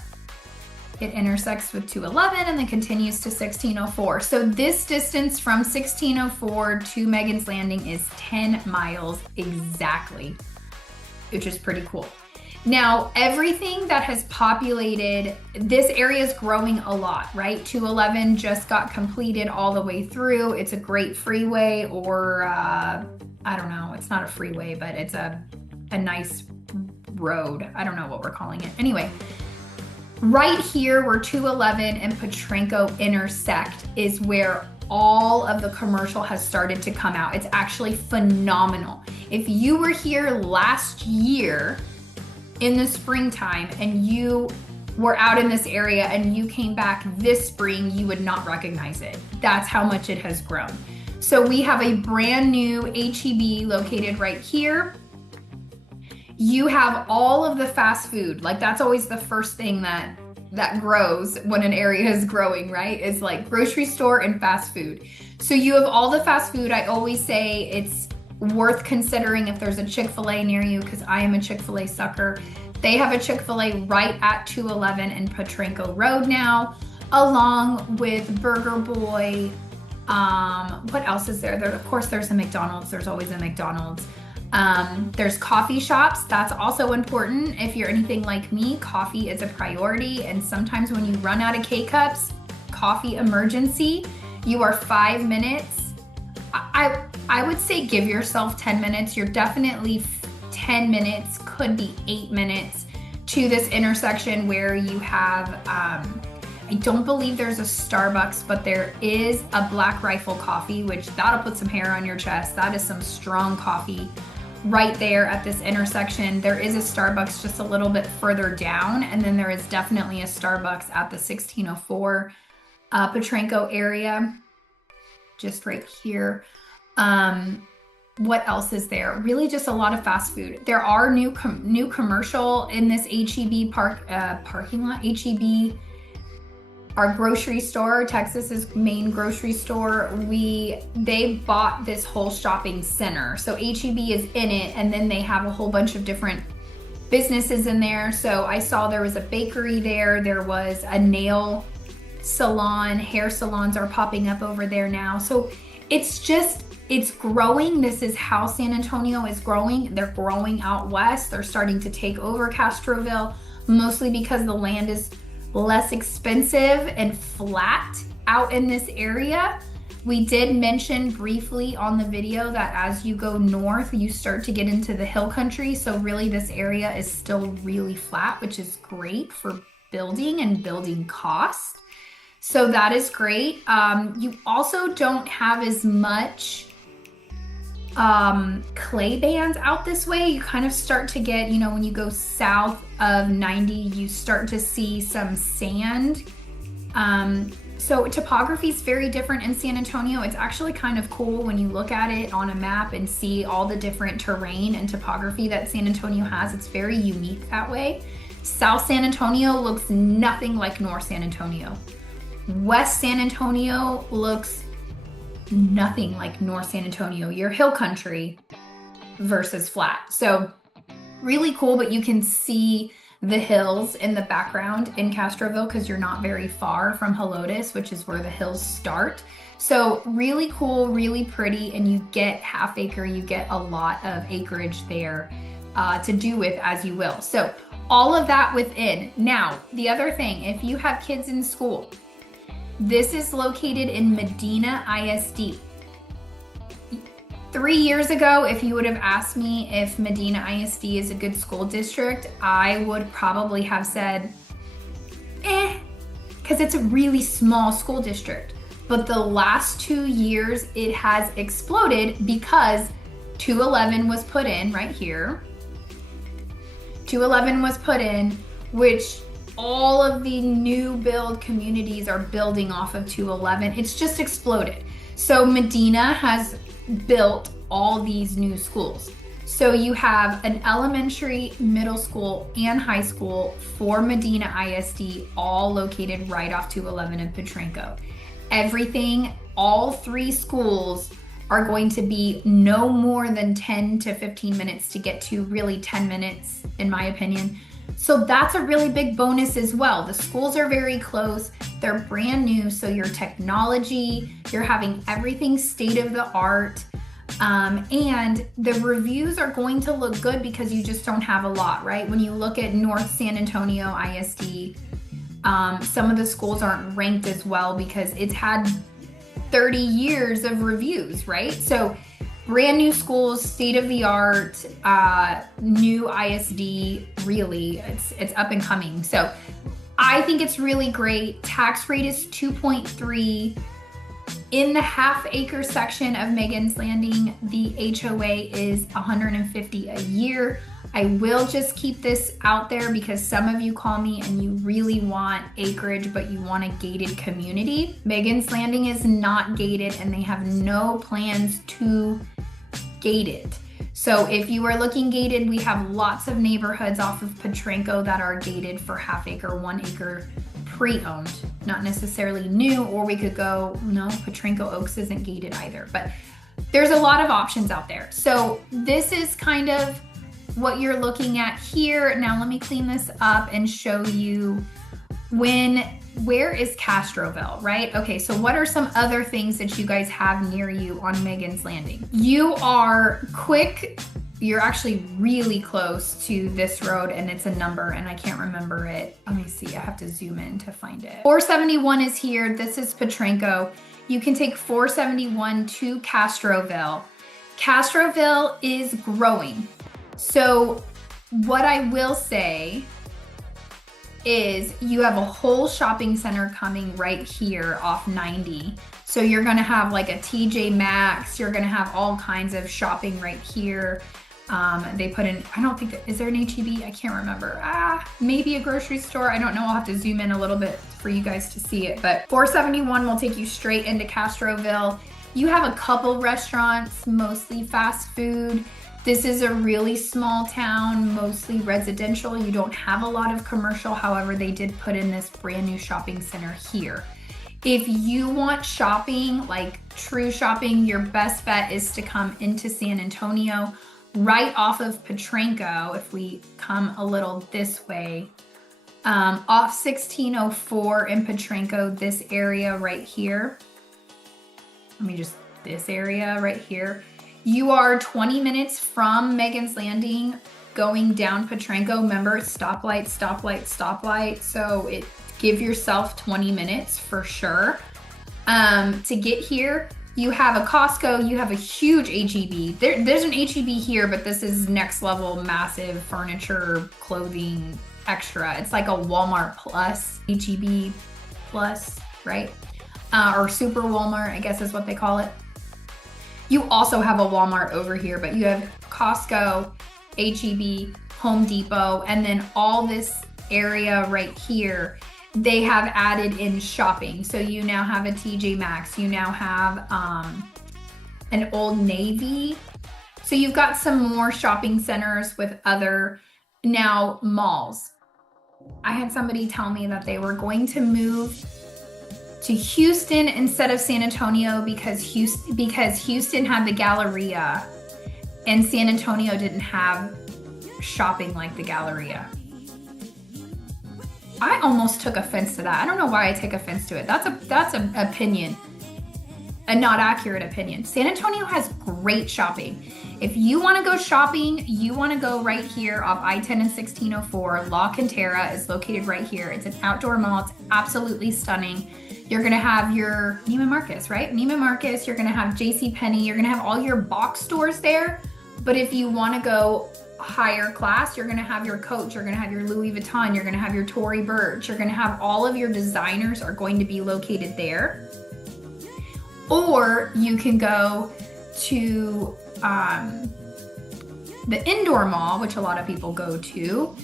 It intersects with 211 and then continues to 1604. So this distance from 1604 to Megan's Landing is 10 miles exactly, which is pretty cool. Now, everything that has populated, this area is growing a lot, right? 211 just got completed all the way through. It's a great freeway, or I don't know, it's not a freeway, but it's a nice road. I don't know what we're calling it. Anyway, right here where 211 and Petrenko intersect is where all of the commercial has started to come out. It's actually phenomenal. If you were here last year in the springtime and you were out in this area and you came back this spring, you would not recognize it. That's how much it has grown. So we have a brand new H-E-B located right here. You have all of the fast food. Like, that's always the first thing that grows when an area is growing, right? It's like grocery store and fast food. So you have all the fast food. I always say it's worth considering if there's a Chick-fil-A near you, because I am a Chick-fil-A sucker. They have a Chick-fil-A right at 211 and Petrenko Road now, along with Burger Boy. What else is there? Of course, there's a McDonald's. There's always a McDonald's. There's coffee shops. That's also important. If you're anything like me, coffee is a priority. And sometimes when you run out of K-Cups, coffee emergency, you are 5 minutes. I would say give yourself 10 minutes. You're definitely 10 minutes, could be 8 minutes to this intersection where you have, I don't believe there's a Starbucks, but there is a Black Rifle coffee, which that'll put some hair on your chest. That is some strong coffee right there at this intersection. There is a Starbucks just a little bit further down, and then there is definitely a Starbucks at the 1604 Petrenko area, just right here. What else is there? Really just a lot of fast food. There are new commercial in this H-E-B parking lot. H-E-B, our grocery store, Texas's main grocery store, they bought this whole shopping center. So H-E-B is in it, and then they have a whole bunch of different businesses in there. So I saw there was a bakery there. There was a nail salon. Hair salons are popping up over there now. So it's growing. This is how San Antonio is growing. They're growing out west. They're starting to take over Castroville, mostly because the land is less expensive and flat out in this area. We did mention briefly on the video that as you go north, you start to get into the hill country. So really this area is still really flat, which is great for building and building costs. So that is great. You also don't have as much clay bands out this way. You kind of start to get, when you go south of 90, you start to see some sand. So topography is very different in San Antonio. It's actually kind of cool when you look at it on a map and see all the different terrain and topography that San Antonio has. It's very unique that way. South San Antonio looks nothing like North San Antonio. West San Antonio looks nothing like North San Antonio, your hill country versus flat. So really cool, but you can see the hills in the background in Castroville because you're not very far from Helotes, which is where the hills start. So really cool, really pretty, and you get half acre, you get a lot of acreage there to do with as you will. So all of that within. Now, the other thing, if you have kids in school, this is located in Medina ISD. 3 years ago, if you would have asked me if Medina ISD is a good school district, I would probably have said, because it's a really small school district. But the last 2 years, it has exploded because 211 was put in right here. 211 was put in, which all of the new build communities are building off of 211. It's just exploded. So Medina has built all these new schools. So you have an elementary, middle school, and high school for Medina ISD, all located right off 211 in Petrenko. Everything, all 3 schools are going to be no more than 10 to 15 minutes to get to, really 10 minutes in my opinion. So that's a really big bonus as well. The schools are very close, they're brand new, so your technology, you're having everything state of the art, and the reviews are going to look good because you just don't have a lot, right? When you look at North San Antonio ISD, some of the schools aren't ranked as well because it's had 30 years of reviews, right? So brand new schools, state of the art, new ISD, really, it's up and coming. So I think it's really great. Tax rate is 2.3. In the half acre section of Megan's Landing, the HOA is $150 a year. I will just keep this out there because some of you call me and you really want acreage, but you want a gated community. Megan's Landing is not gated and they have no plans to gate it. So if you are looking gated, we have lots of neighborhoods off of Petrenko that are gated for half acre, 1 acre pre-owned, not necessarily new, or we could go, no, Petrenko Oaks isn't gated either, but there's a lot of options out there. So this is kind of what you're looking at here. Now let me clean this up and show you where is Castroville, right? Okay, so what are some other things that you guys have near you on Megan's Landing? You are you're actually really close to this road and it's a number and I can't remember it. Let me see, I have to zoom in to find it. 471 is here, this is Petrenko. You can take 471 to Castroville. Castroville is growing. So what I will say is you have a whole shopping center coming right here off 90. So you're gonna have like a TJ Maxx, you're gonna have all kinds of shopping right here. They put in, I don't think is there an HEB? I can't remember. Maybe a grocery store. I don't know. I'll have to zoom in a little bit for you guys to see it. But 471 will take you straight into Castroville. You have a couple restaurants, mostly fast food. This is a really small town, mostly residential. You don't have a lot of commercial. However, they did put in this brand new shopping center here. If you want shopping, like true shopping, your best bet is to come into San Antonio. Right off of Petrenko, if we come a little this way, off 1604 in Petrenko, this area right here, this area right here, you are 20 minutes from Megan's Landing going down Petrenko. Remember, stoplight, stoplight, stoplight. So give yourself 20 minutes for sure. To get here, you have a Costco, you have a huge HEB. There's an HEB here, but this is next level, massive furniture, clothing, extra. It's like a Walmart plus, HEB plus, right? Or super Walmart, I guess is what they call it. You also have a Walmart over here, but you have Costco, HEB, Home Depot, and then all this area right here, they have added in shopping. So you now have a TJ Maxx, you now have an Old Navy. So you've got some more shopping centers with other now malls. I had somebody tell me that they were going to move to Houston instead of San Antonio because Houston had the Galleria and San Antonio didn't have shopping like the Galleria. I almost took offense to that. I don't know why I take offense to it. That's an opinion. a not accurate opinion. San Antonio has great shopping. If you want to go shopping, you want to go right here off I-10 and 1604. La Cantera is located right here. It's an outdoor mall. It's absolutely stunning. You're going to have your Neiman Marcus, right? Neiman Marcus, you're going to have JCPenney, you're going to have all your box stores there. But if you want to go higher class, you're going to have your Coach, you're going to have your Louis Vuitton, you're going to have your Tory Burch, you're going to have all of your designers are going to be located there. Or you can go to the indoor mall, which a lot of people go to,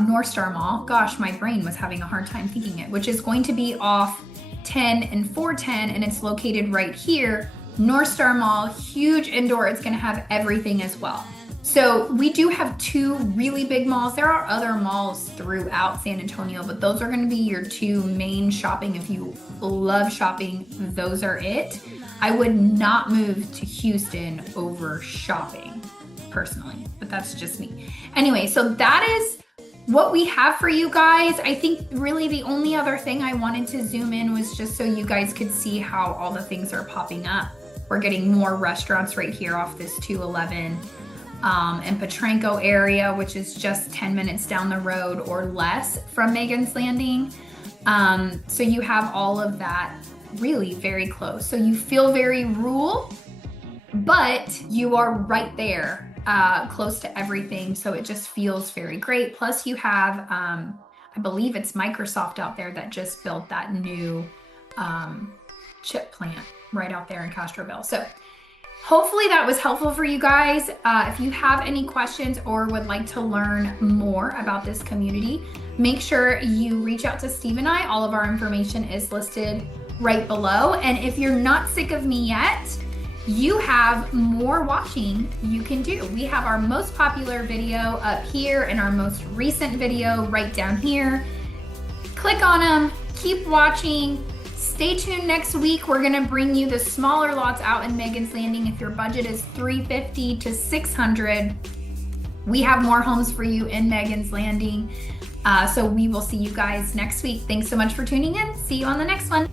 North Star Mall. Gosh, my brain was having a hard time thinking it, which is going to be off 10 and 410, and it's located right here. North Star Mall, huge indoor. It's going to have everything as well. So we do have 2 really big malls. There are other malls throughout San Antonio, but those are going to be your 2 main shopping. If you love shopping, those are it. I would not move to Houston over shopping personally, but that's just me. Anyway, so that is what we have for you guys. I think really the only other thing I wanted to zoom in was just so you guys could see how all the things are popping up. We're getting more restaurants right here off this 211 and Potranco area, which is just 10 minutes down the road or less from Megan's Landing. So you have all of that really very close. So you feel very rural, but you are right there, close to everything. So it just feels very great. Plus you have, I believe it's Microsoft out there that just built that new chip plant right out there in Castroville. So hopefully that was helpful for you guys. If you have any questions or would like to learn more about this community, make sure you reach out to Steve and I. All of our information is listed right below. And if you're not sick of me yet, you have more watching you can do. We have our most popular video up here and our most recent video right down here. Click on them, keep watching. Stay tuned next week. We're gonna bring you the smaller lots out in Megan's Landing. If your budget is $350 to $600, we have more homes for you in Megan's Landing. So we will see you guys next week. Thanks so much for tuning in. See you on the next one.